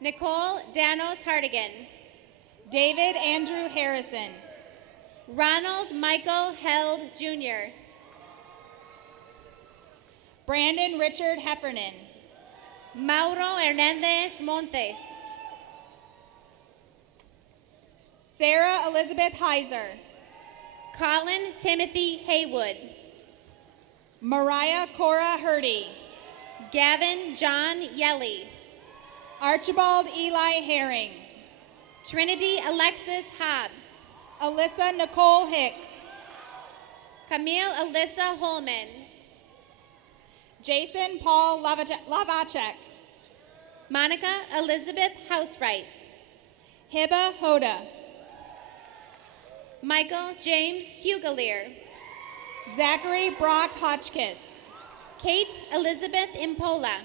Nicole Danos Hardigan. David Andrew Harrison. Ronald Michael Held Jr. Brandon Richard Heffernan. Mauro Hernandez Montes. Sarah Elizabeth Heiser. Colin Timothy Haywood. Mariah Cora Hurdy. Gavin John Yelly. Archibald Eli Herring. Trinity Alexis Hobbs. Alyssa Nicole Hicks. Camille Alyssa Holman. Jason Paul Lavacek. Monica Elizabeth Housewright. Hiba Hoda. Michael James Hugalier. Zachary Brock Hotchkiss. Kate Elizabeth Impola.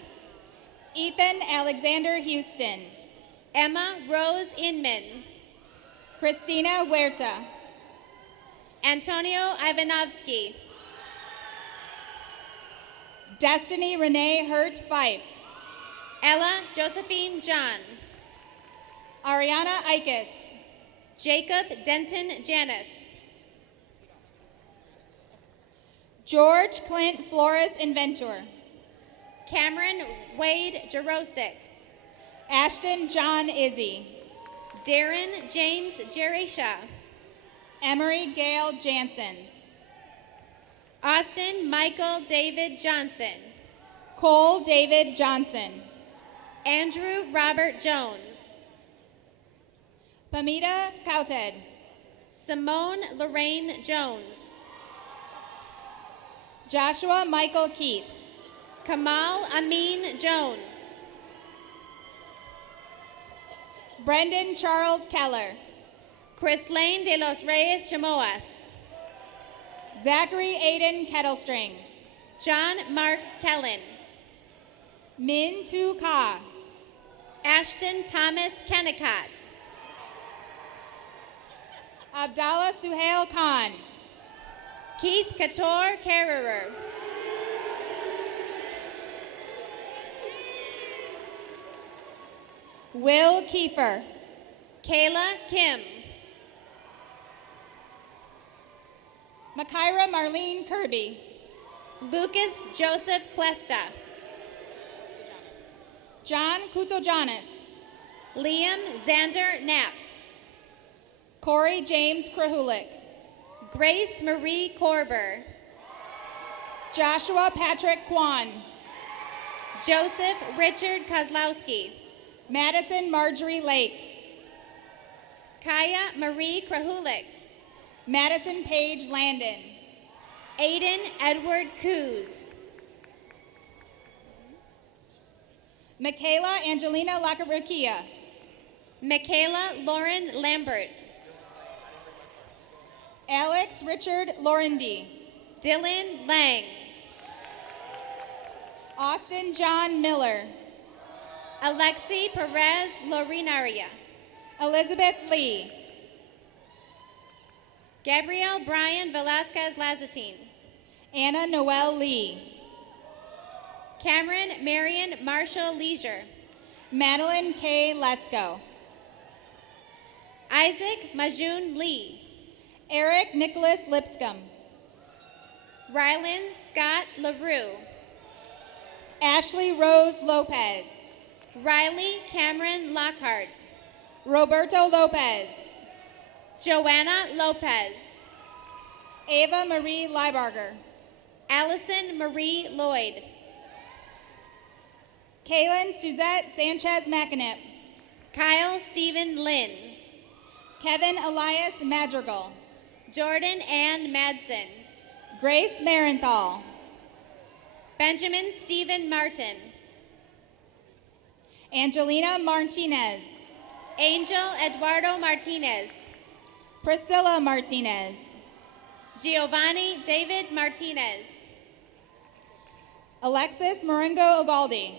Ethan Alexander Houston. Emma Rose Inman. Christina Huerta. Antonio Ivanovsky. Destiny Renee Hurt Fife. Ella Josephine John. Ariana Ikes. Jacob Denton Janice. George Clint Flores Inventor. Cameron Wade Jarosik. Ashton John Izzy. Darren James Jeresha. Emery Gail Jansons. Austin Michael David Johnson. Cole David Johnson. Andrew Robert Jones. Pamita Kauted. Simone Lorraine Jones. Joshua Michael Keith. Kamal Amin Jones. Brendan Charles Keller. Chris Lane de los Reyes Chamoas. Zachary Aiden Kettlestrings. John Mark Kellen. Min Tu Ka. Ashton Thomas Kennicott. Abdallah Suhail Khan. Keith Kator Carrerer. Will Kiefer. Kayla Kim. Makira Marlene Kirby. Lucas Joseph Clesta. John Kutojanis. Liam Xander Knapp. Corey James Krahulik. Grace Marie Korber. Joshua Patrick Kwan. Joseph Richard Kozlowski. Madison Marjorie Lake. Kaya Marie Krahulik. Madison Page Landon. Aiden Edward Coos. Michaela Angelina Lakarukia. Michaela Lauren Lambert. Alex Richard Laurendy. Dylan Lang. Austin John Miller. Alexi Perez Lorinaria. Elizabeth Lee. Gabriel Brian Velasquez Lazatine. Anna Noel Lee. Cameron Marion Marshall Leisure. Madeline K. Lesko. Isaac Majun Lee. Eric Nicholas Lipscomb. Rylan Scott LaRue. Ashley Rose Lopez. Riley Cameron Lockhart. Roberto Lopez. Joanna Lopez. Ava Marie Leibarger. Allison Marie Lloyd. Kaylin Suzette Sanchez McInerney. Kyle Stephen Lynn. Kevin Elias Madrigal. Jordan Ann Madsen. Grace Marenthal. Benjamin Stephen Martin. Angelina Martinez. Angel Eduardo Martinez. Priscilla Martinez. Giovanni David Martinez. Alexis Marengo Ogaldi.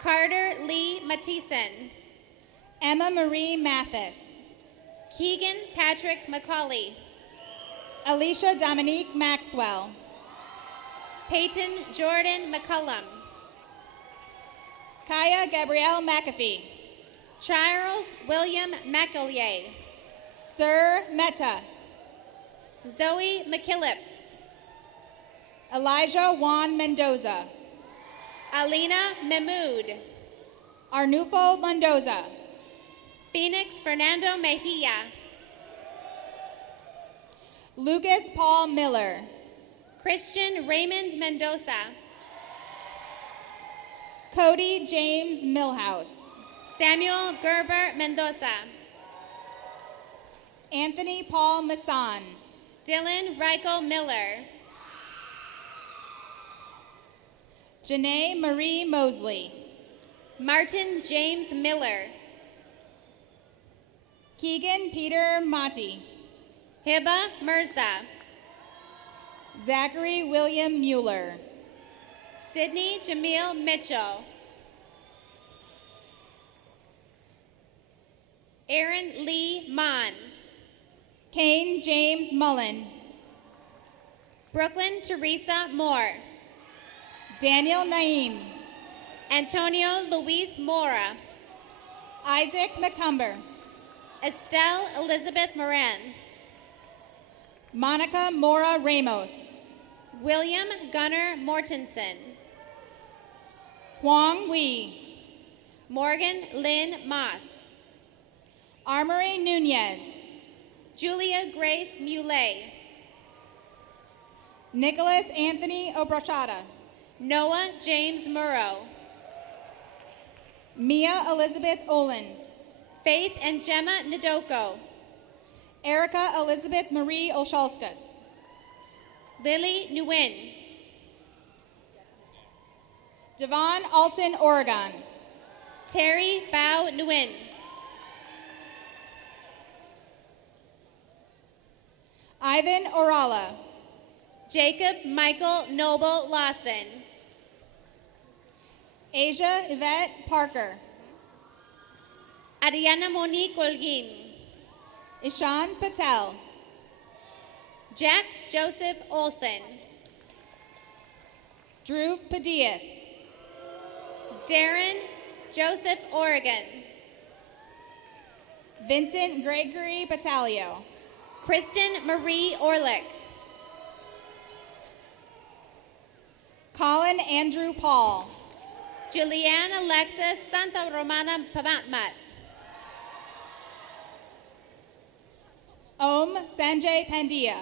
Carter Lee Mathisen. Emma Marie Mathis. Keegan Patrick McCauley. Alicia Dominique Maxwell. Peyton Jordan McCullum. Kaya Gabrielle McAfee. Charles William McEllier. Sir Meta. Zoe McKillip. Elijah Juan Mendoza. Alina Mahmood. Arnulfo Mendoza. Phoenix Fernando Mejia. Lucas Paul Miller. Christian Raymond Mendoza. Cody James Millhouse. Samuel Gerber Mendoza. Anthony Paul Masson. Dylan Reichel Miller. Janae Marie Mosley. Martin James Miller. Keegan Peter Mati. Hiba Mirza. Zachary William Mueller. Sydney Jamil Mitchell. Aaron Lee Mon. Kane James Mullen. Brooklyn Teresa Moore. Daniel Naim. Antonio Luis Mora. Isaac McCumber. Estelle Elizabeth Moran. Monica Mora Ramos. William Gunnar Mortensen. Huang Wei. Morgan Lynn Moss. Armory Nunez. Julia Grace Muley. Nicholas Anthony Obrachada. Noah James Murrow. Mia Elizabeth Oland. Faith and Gemma Ndoko. Erica Elizabeth Marie Olshalskas. Lily Nguyen. Devon Alton Oregon. Terry Bao Nguyen. Ivan Orala. Jacob Michael Noble Lawson. Asia Yvette Parker. Ariana Monique Olguin. Ishan Patel. Jack Joseph Olson. Dhruv Padilla. Darren Joseph Oregon. Vincent Gregory Battaglio. Kristen Marie Orlick. Colin Andrew Paul. Julianne Alexis Santa Romana Pamatmat. Om Sanjay Pandya.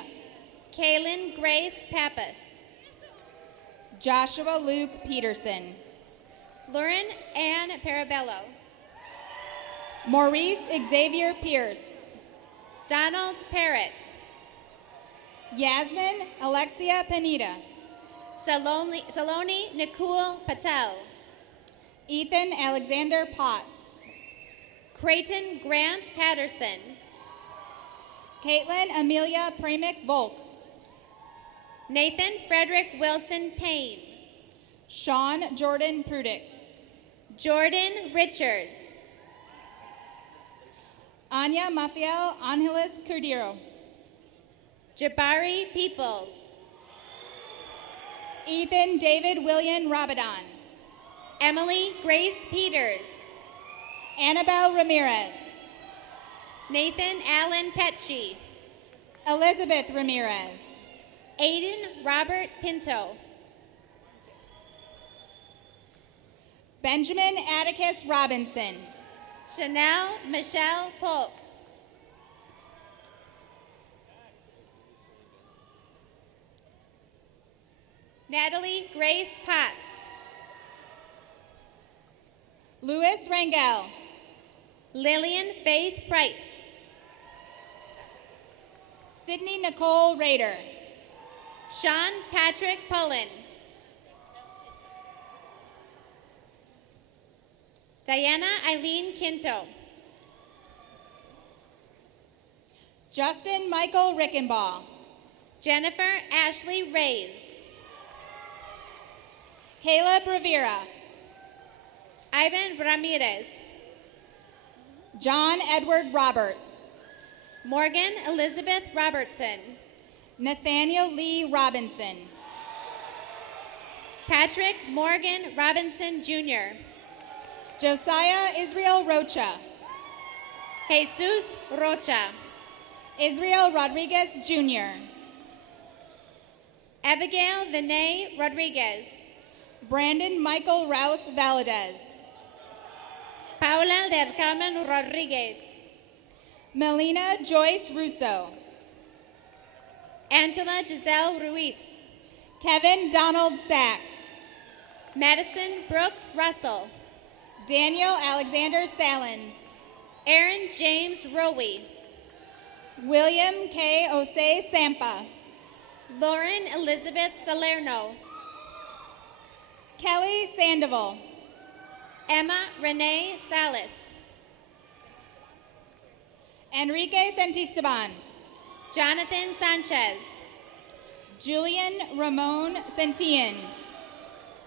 Kaylin Grace Pappas. Joshua Luke Peterson. Lauren Ann Parabello. Maurice Xavier Pierce. Donald Parrott. Yasmin Alexia Panita. Saloni Nikul Patel. Ethan Alexander Potts. Creighton Grant Patterson. Caitlin Amelia Premick Volk. Nathan Frederick Wilson Payne. Sean Jordan Prudick. Jordan Richards. Anya Mafiel Angeles Cordero. Jabari Peoples. Ethan David William Rabadon. Emily Grace Peters. Annabelle Ramirez. Nathan Allen Petchy. Elizabeth Ramirez. Aiden Robert Pinto. Benjamin Atticus Robinson. Chanel Michelle Polk. Natalie Grace Potts. Louis Rangel. Lillian Faith Price. Sydney Nicole Rader. Sean Patrick Pullen. Diana Eileen Quinto. Justin Michael Rickenbaugh. Jennifer Ashley Reyes. Caleb Rivera. Ivan Ramirez. John Edward Roberts. Morgan Elizabeth Robertson. Nathaniel Lee Robinson. Patrick Morgan Robinson Jr. Josiah Israel Rocha. Jesus Rocha. Israel Rodriguez Jr. Abigail Vinay Rodriguez. Brandon Michael Rouse Valadez. Paula del Carmen Rodriguez. Melina Joyce Russo. Angela Giselle Ruiz. Kevin Donald Sack. Madison Brooke Russell. Daniel Alexander Salins. Aaron James Rowe. William K. Osei Sampa. Lauren Elizabeth Salerno. Kelly Sandoval. Emma Renee Salas. Enrique Santisteban. Jonathan Sanchez. Julian Ramon Santillan.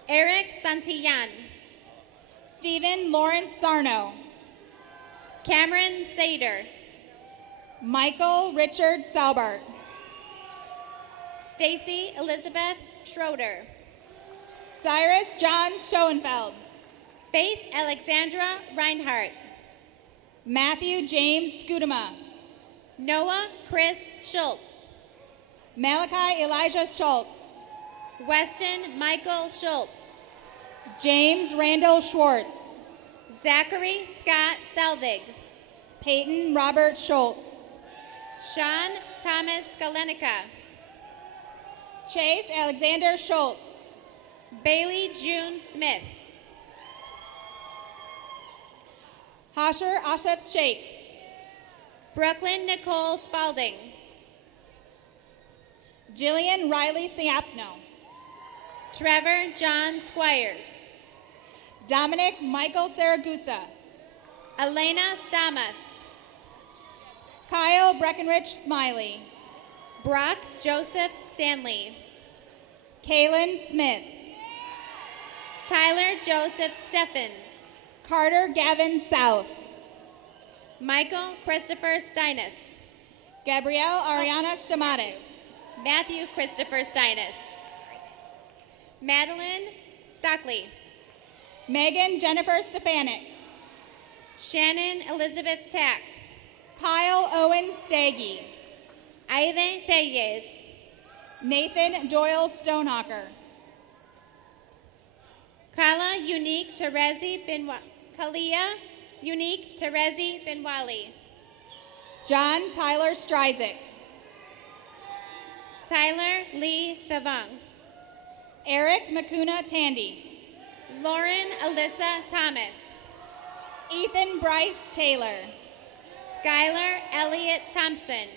Eric Santillan. Stephen Lawrence Sarno. Cameron Sader. Michael Richard Saubart. Stacy Elizabeth Schroeder. Cyrus John Schoenfeld. Faith Alexandra Reinhardt. Matthew James Scudema. Noah Chris Schultz. Malachi Elijah Schultz. Weston Michael Schultz. James Randall Schwartz. Zachary Scott Selvig. Peyton Robert Schultz. Sean Thomas Galenica. Chase Alexander Schultz. Bailey June Smith. Hasher Ashef Sheikh. Brooklyn Nicole Spalding. Jillian Riley Siapno. Trevor John Squires. Dominic Michael Saragusa. Elena Stamas. Kyle Breckenridge Smiley. Brock Joseph Stanley. Kaylin Smith. Tyler Joseph Steffens. Carter Gavin South. Michael Christopher Steinis. Gabrielle Ariana Stamatis. Matthew Christopher Steinis. Madeline Stockley. Megan Jennifer Stefanik. Shannon Elizabeth Tack. Kyle Owen Staggy. Aide Telles. Nathan Doyle Stonehawker. Kala Unique Terezi Kalia Unique Terezi Benwali. John Tyler Stryzik. Tyler Lee Thavang. Eric Makuna Tandy. Lauren Alyssa Thomas. Ethan Bryce Taylor. Skylar Elliott Thompson.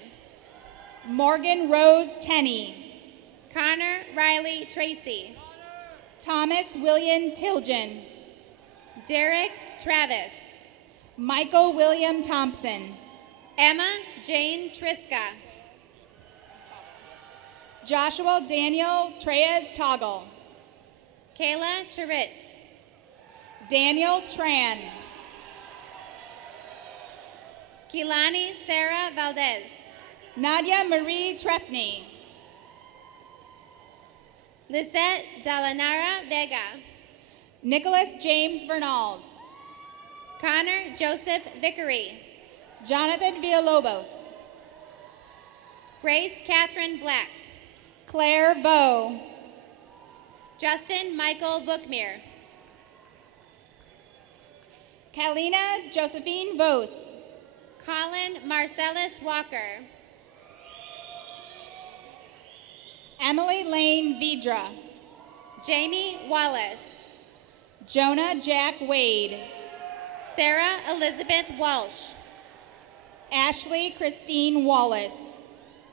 Morgan Rose Tenney. Connor Riley Tracy. Thomas William Tilgen. Derek Travis. Michael William Thompson. Emma Jane Triska. Joshua Daniel Treyes Toggle. Kayla Turitz. Daniel Tran. Kilani Sarah Valdez. Nadia Marie Trefny. Lisette Dalanara Vega. Nicholas James Vernald. Connor Joseph Vickery. Jonathan Villalobos. Grace Catherine Black. Claire Vaux. Justin Michael Bookmere. Kalina Josephine Vos. Colin Marcellus Walker. Emily Lane Vidra. Jamie Wallace. Jonah Jack Wade. Sarah Elizabeth Walsh. Ashley Christine Wallace.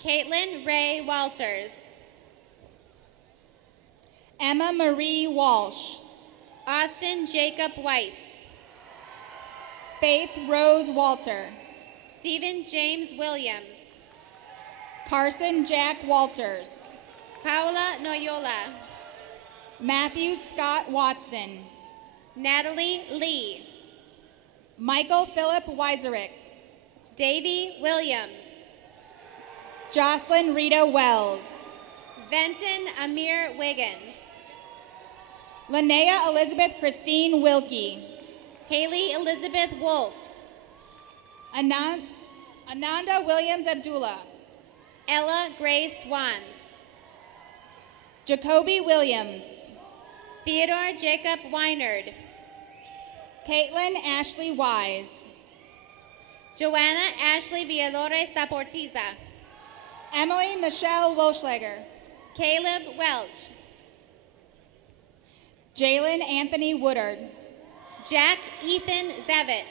Caitlin Ray Walters. Emma Marie Walsh. Austin Jacob Weiss. Faith Rose Walter. Stephen James Williams. Carson Jack Walters. Paula Noyola. Matthew Scott Watson. Natalie Lee. Michael Philip Weiserick. Davy Williams. Jocelyn Rita Wells. Venton Amir Wiggins. Linnea Elizabeth Christine Wilkie. Haley Elizabeth Wolf. Ananda Williams Abdullah. Ella Grace Wands. Jacoby Williams. Theodore Jacob Weinerd. Caitlin Ashley Wise. Joanna Ashley Villalores Saportiza. Emily Michelle Wolschlager. Caleb Welch. Jalen Anthony Woodard. Jack Ethan Zavitt.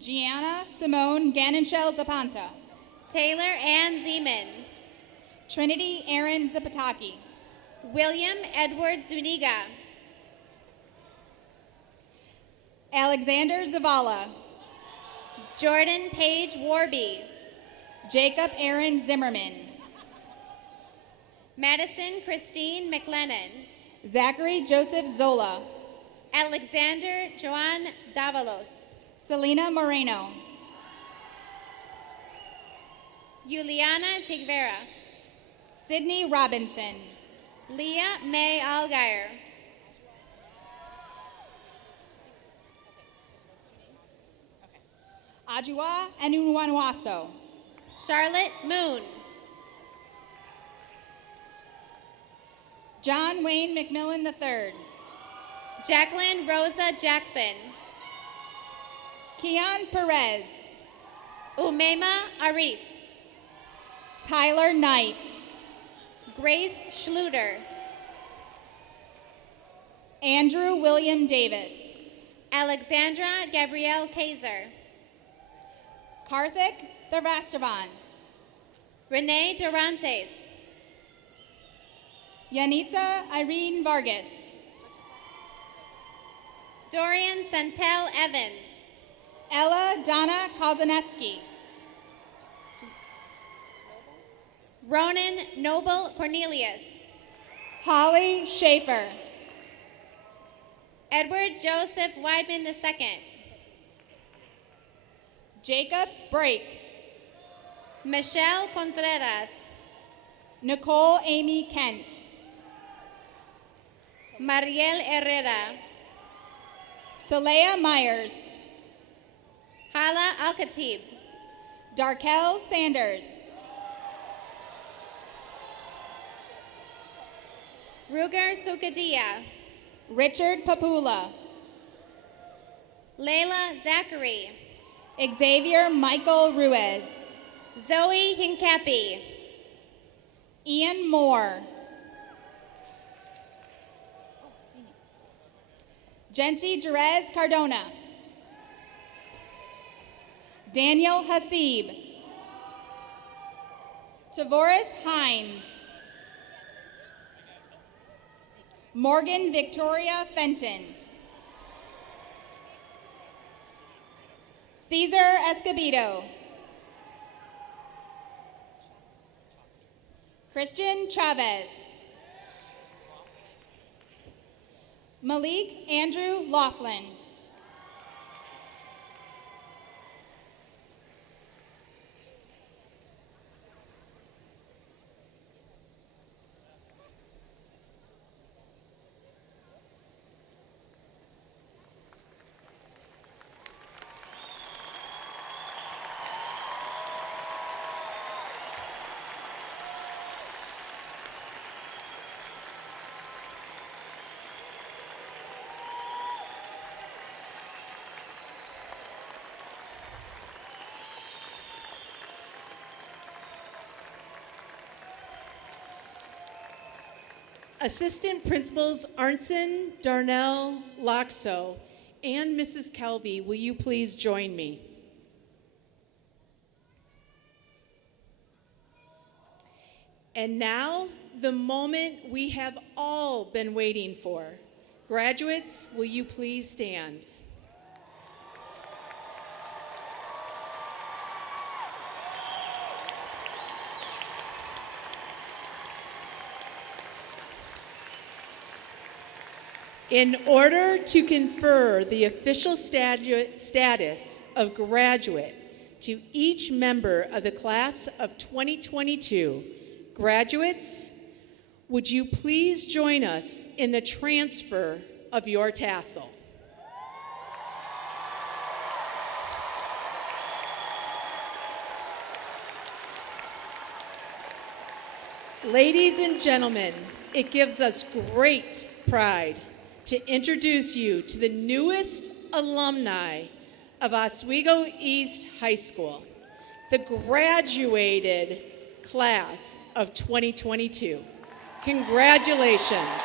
Gianna Simone Ganonchel Zapanta. Taylor Ann Zeman. Trinity Aaron Zapataki. William Edward Zuniga. Alexander Zavala. Jordan Page Warby. Jacob Aaron Zimmerman. Madison Christine McLennan. Zachary Joseph Zola. Alexander Joan Davalos. Selena Moreno. Juliana Tigvera. Sydney Robinson. Leah May Algeir. Ajua Enuwanwaso. Charlotte Moon. John Wayne McMillan III. Jacqueline Rosa Jackson. Keon Perez. Umema Arif. Tyler Knight. Grace Schluter. Andrew William Davis. Alexandra Gabrielle Kaiser. Karthik Thavastavan. Renee Durantes. Yanitza Irene Vargas. Dorian Santel Evans. Ella Donna Kozaneski. Ronan Noble Cornelius. Holly Schaefer. Edward Joseph Weidman II. Jacob Brake. Michelle Contreras. Nicole Amy Kent. Mariel Herrera. Talea Myers. Hala Al-Khatib. Darkel Sanders. Ruger Sukadia. Richard Papula. Layla Zachary. Xavier Michael Ruiz. Zoe Hincapi. Ian Moore. Jency Jerez Cardona. Daniel Hasib. Tavoris Hines. Morgan Victoria Fenton. Cesar Escobedo. Christian Chavez. Malik Andrew Laughlin. Assistant Principals Arnson, Darnell, Loxo, and Mrs. Kelvey, will you please join me? And now, the moment we have all been waiting for. Graduates, will you please stand? In order to confer the official status of graduate to each member of the class of 2022, graduates, would you please join us in the transfer of your tassel? Ladies and gentlemen, it gives us great pride to introduce you to the newest alumni of Oswego East High School, the graduated class of 2022. Congratulations.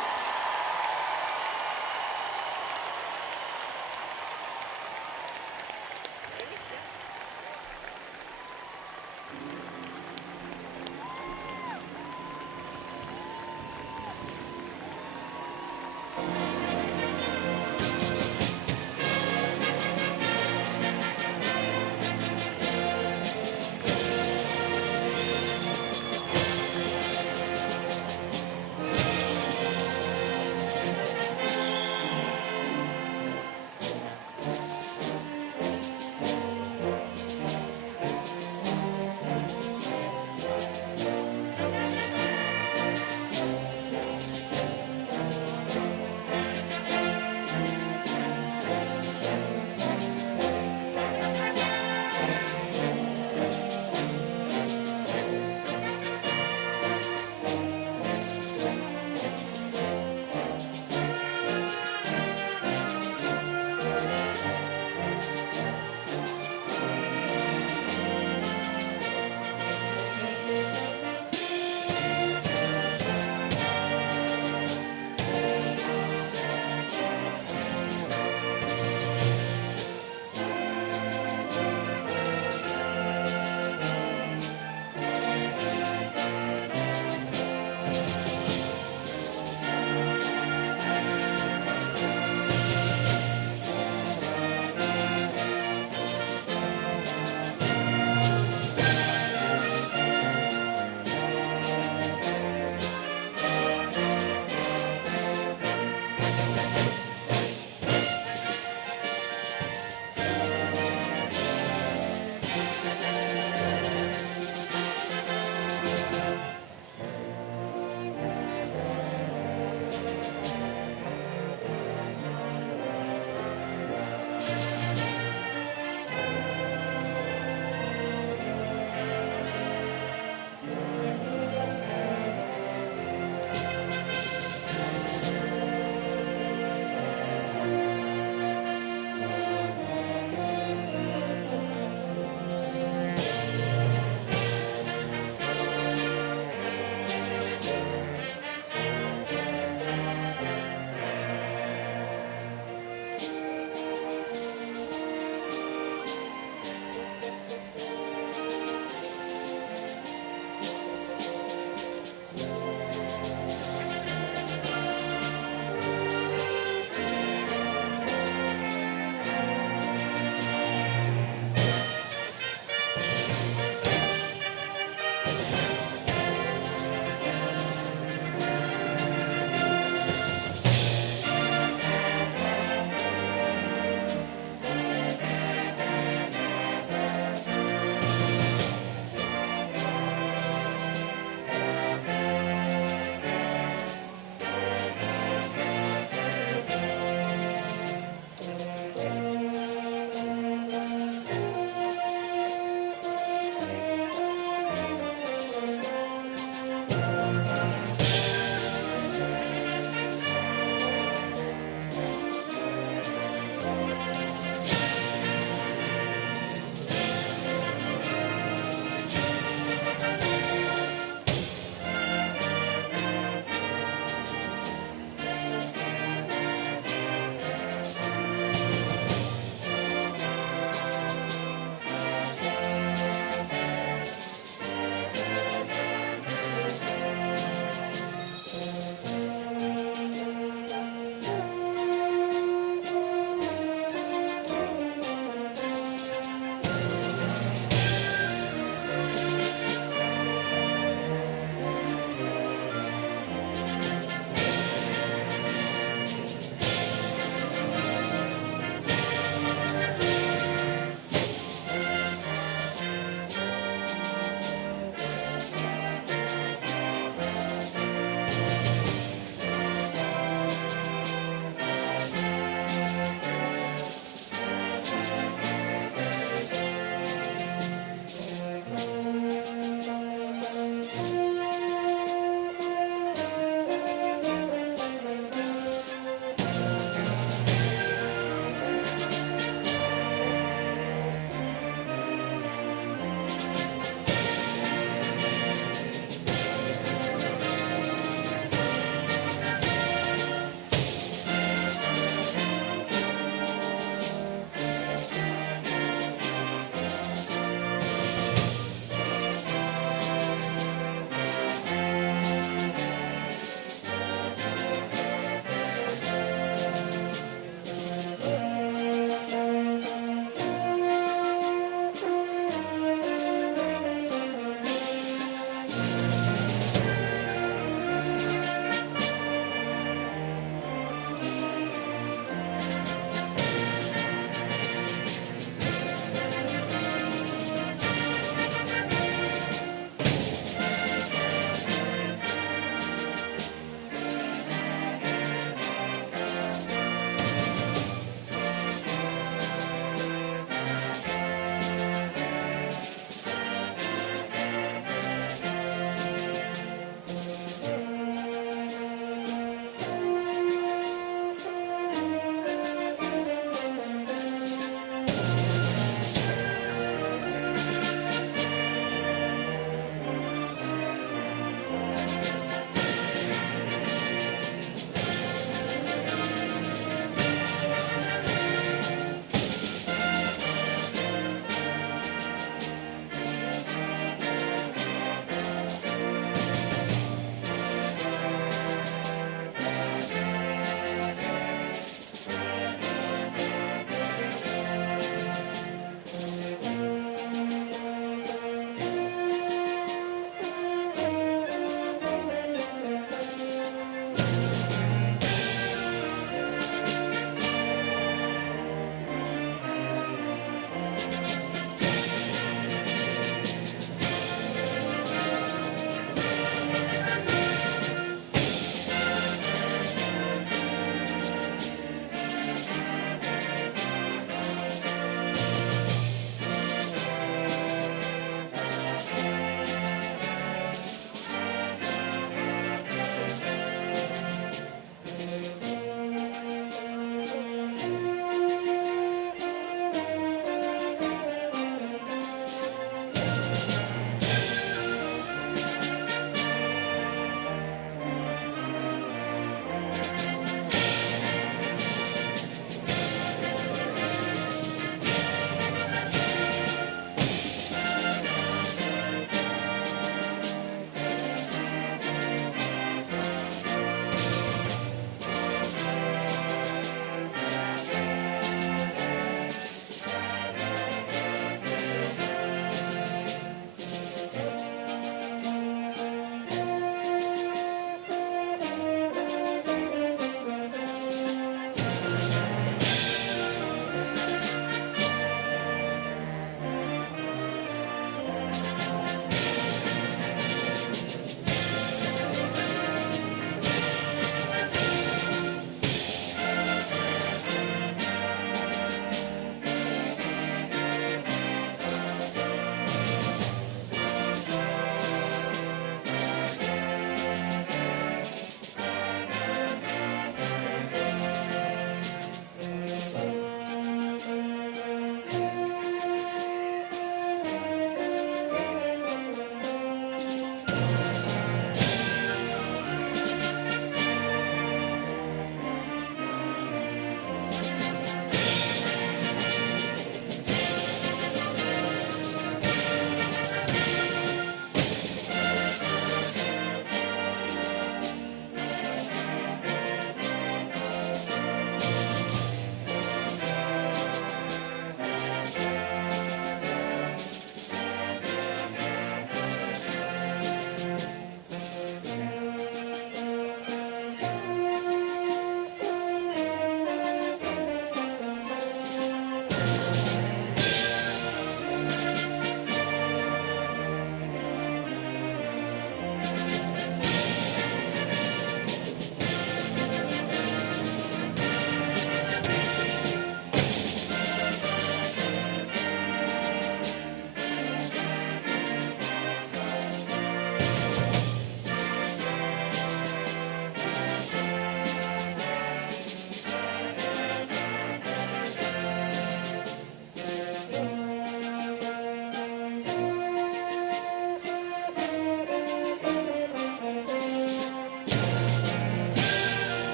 Thank you.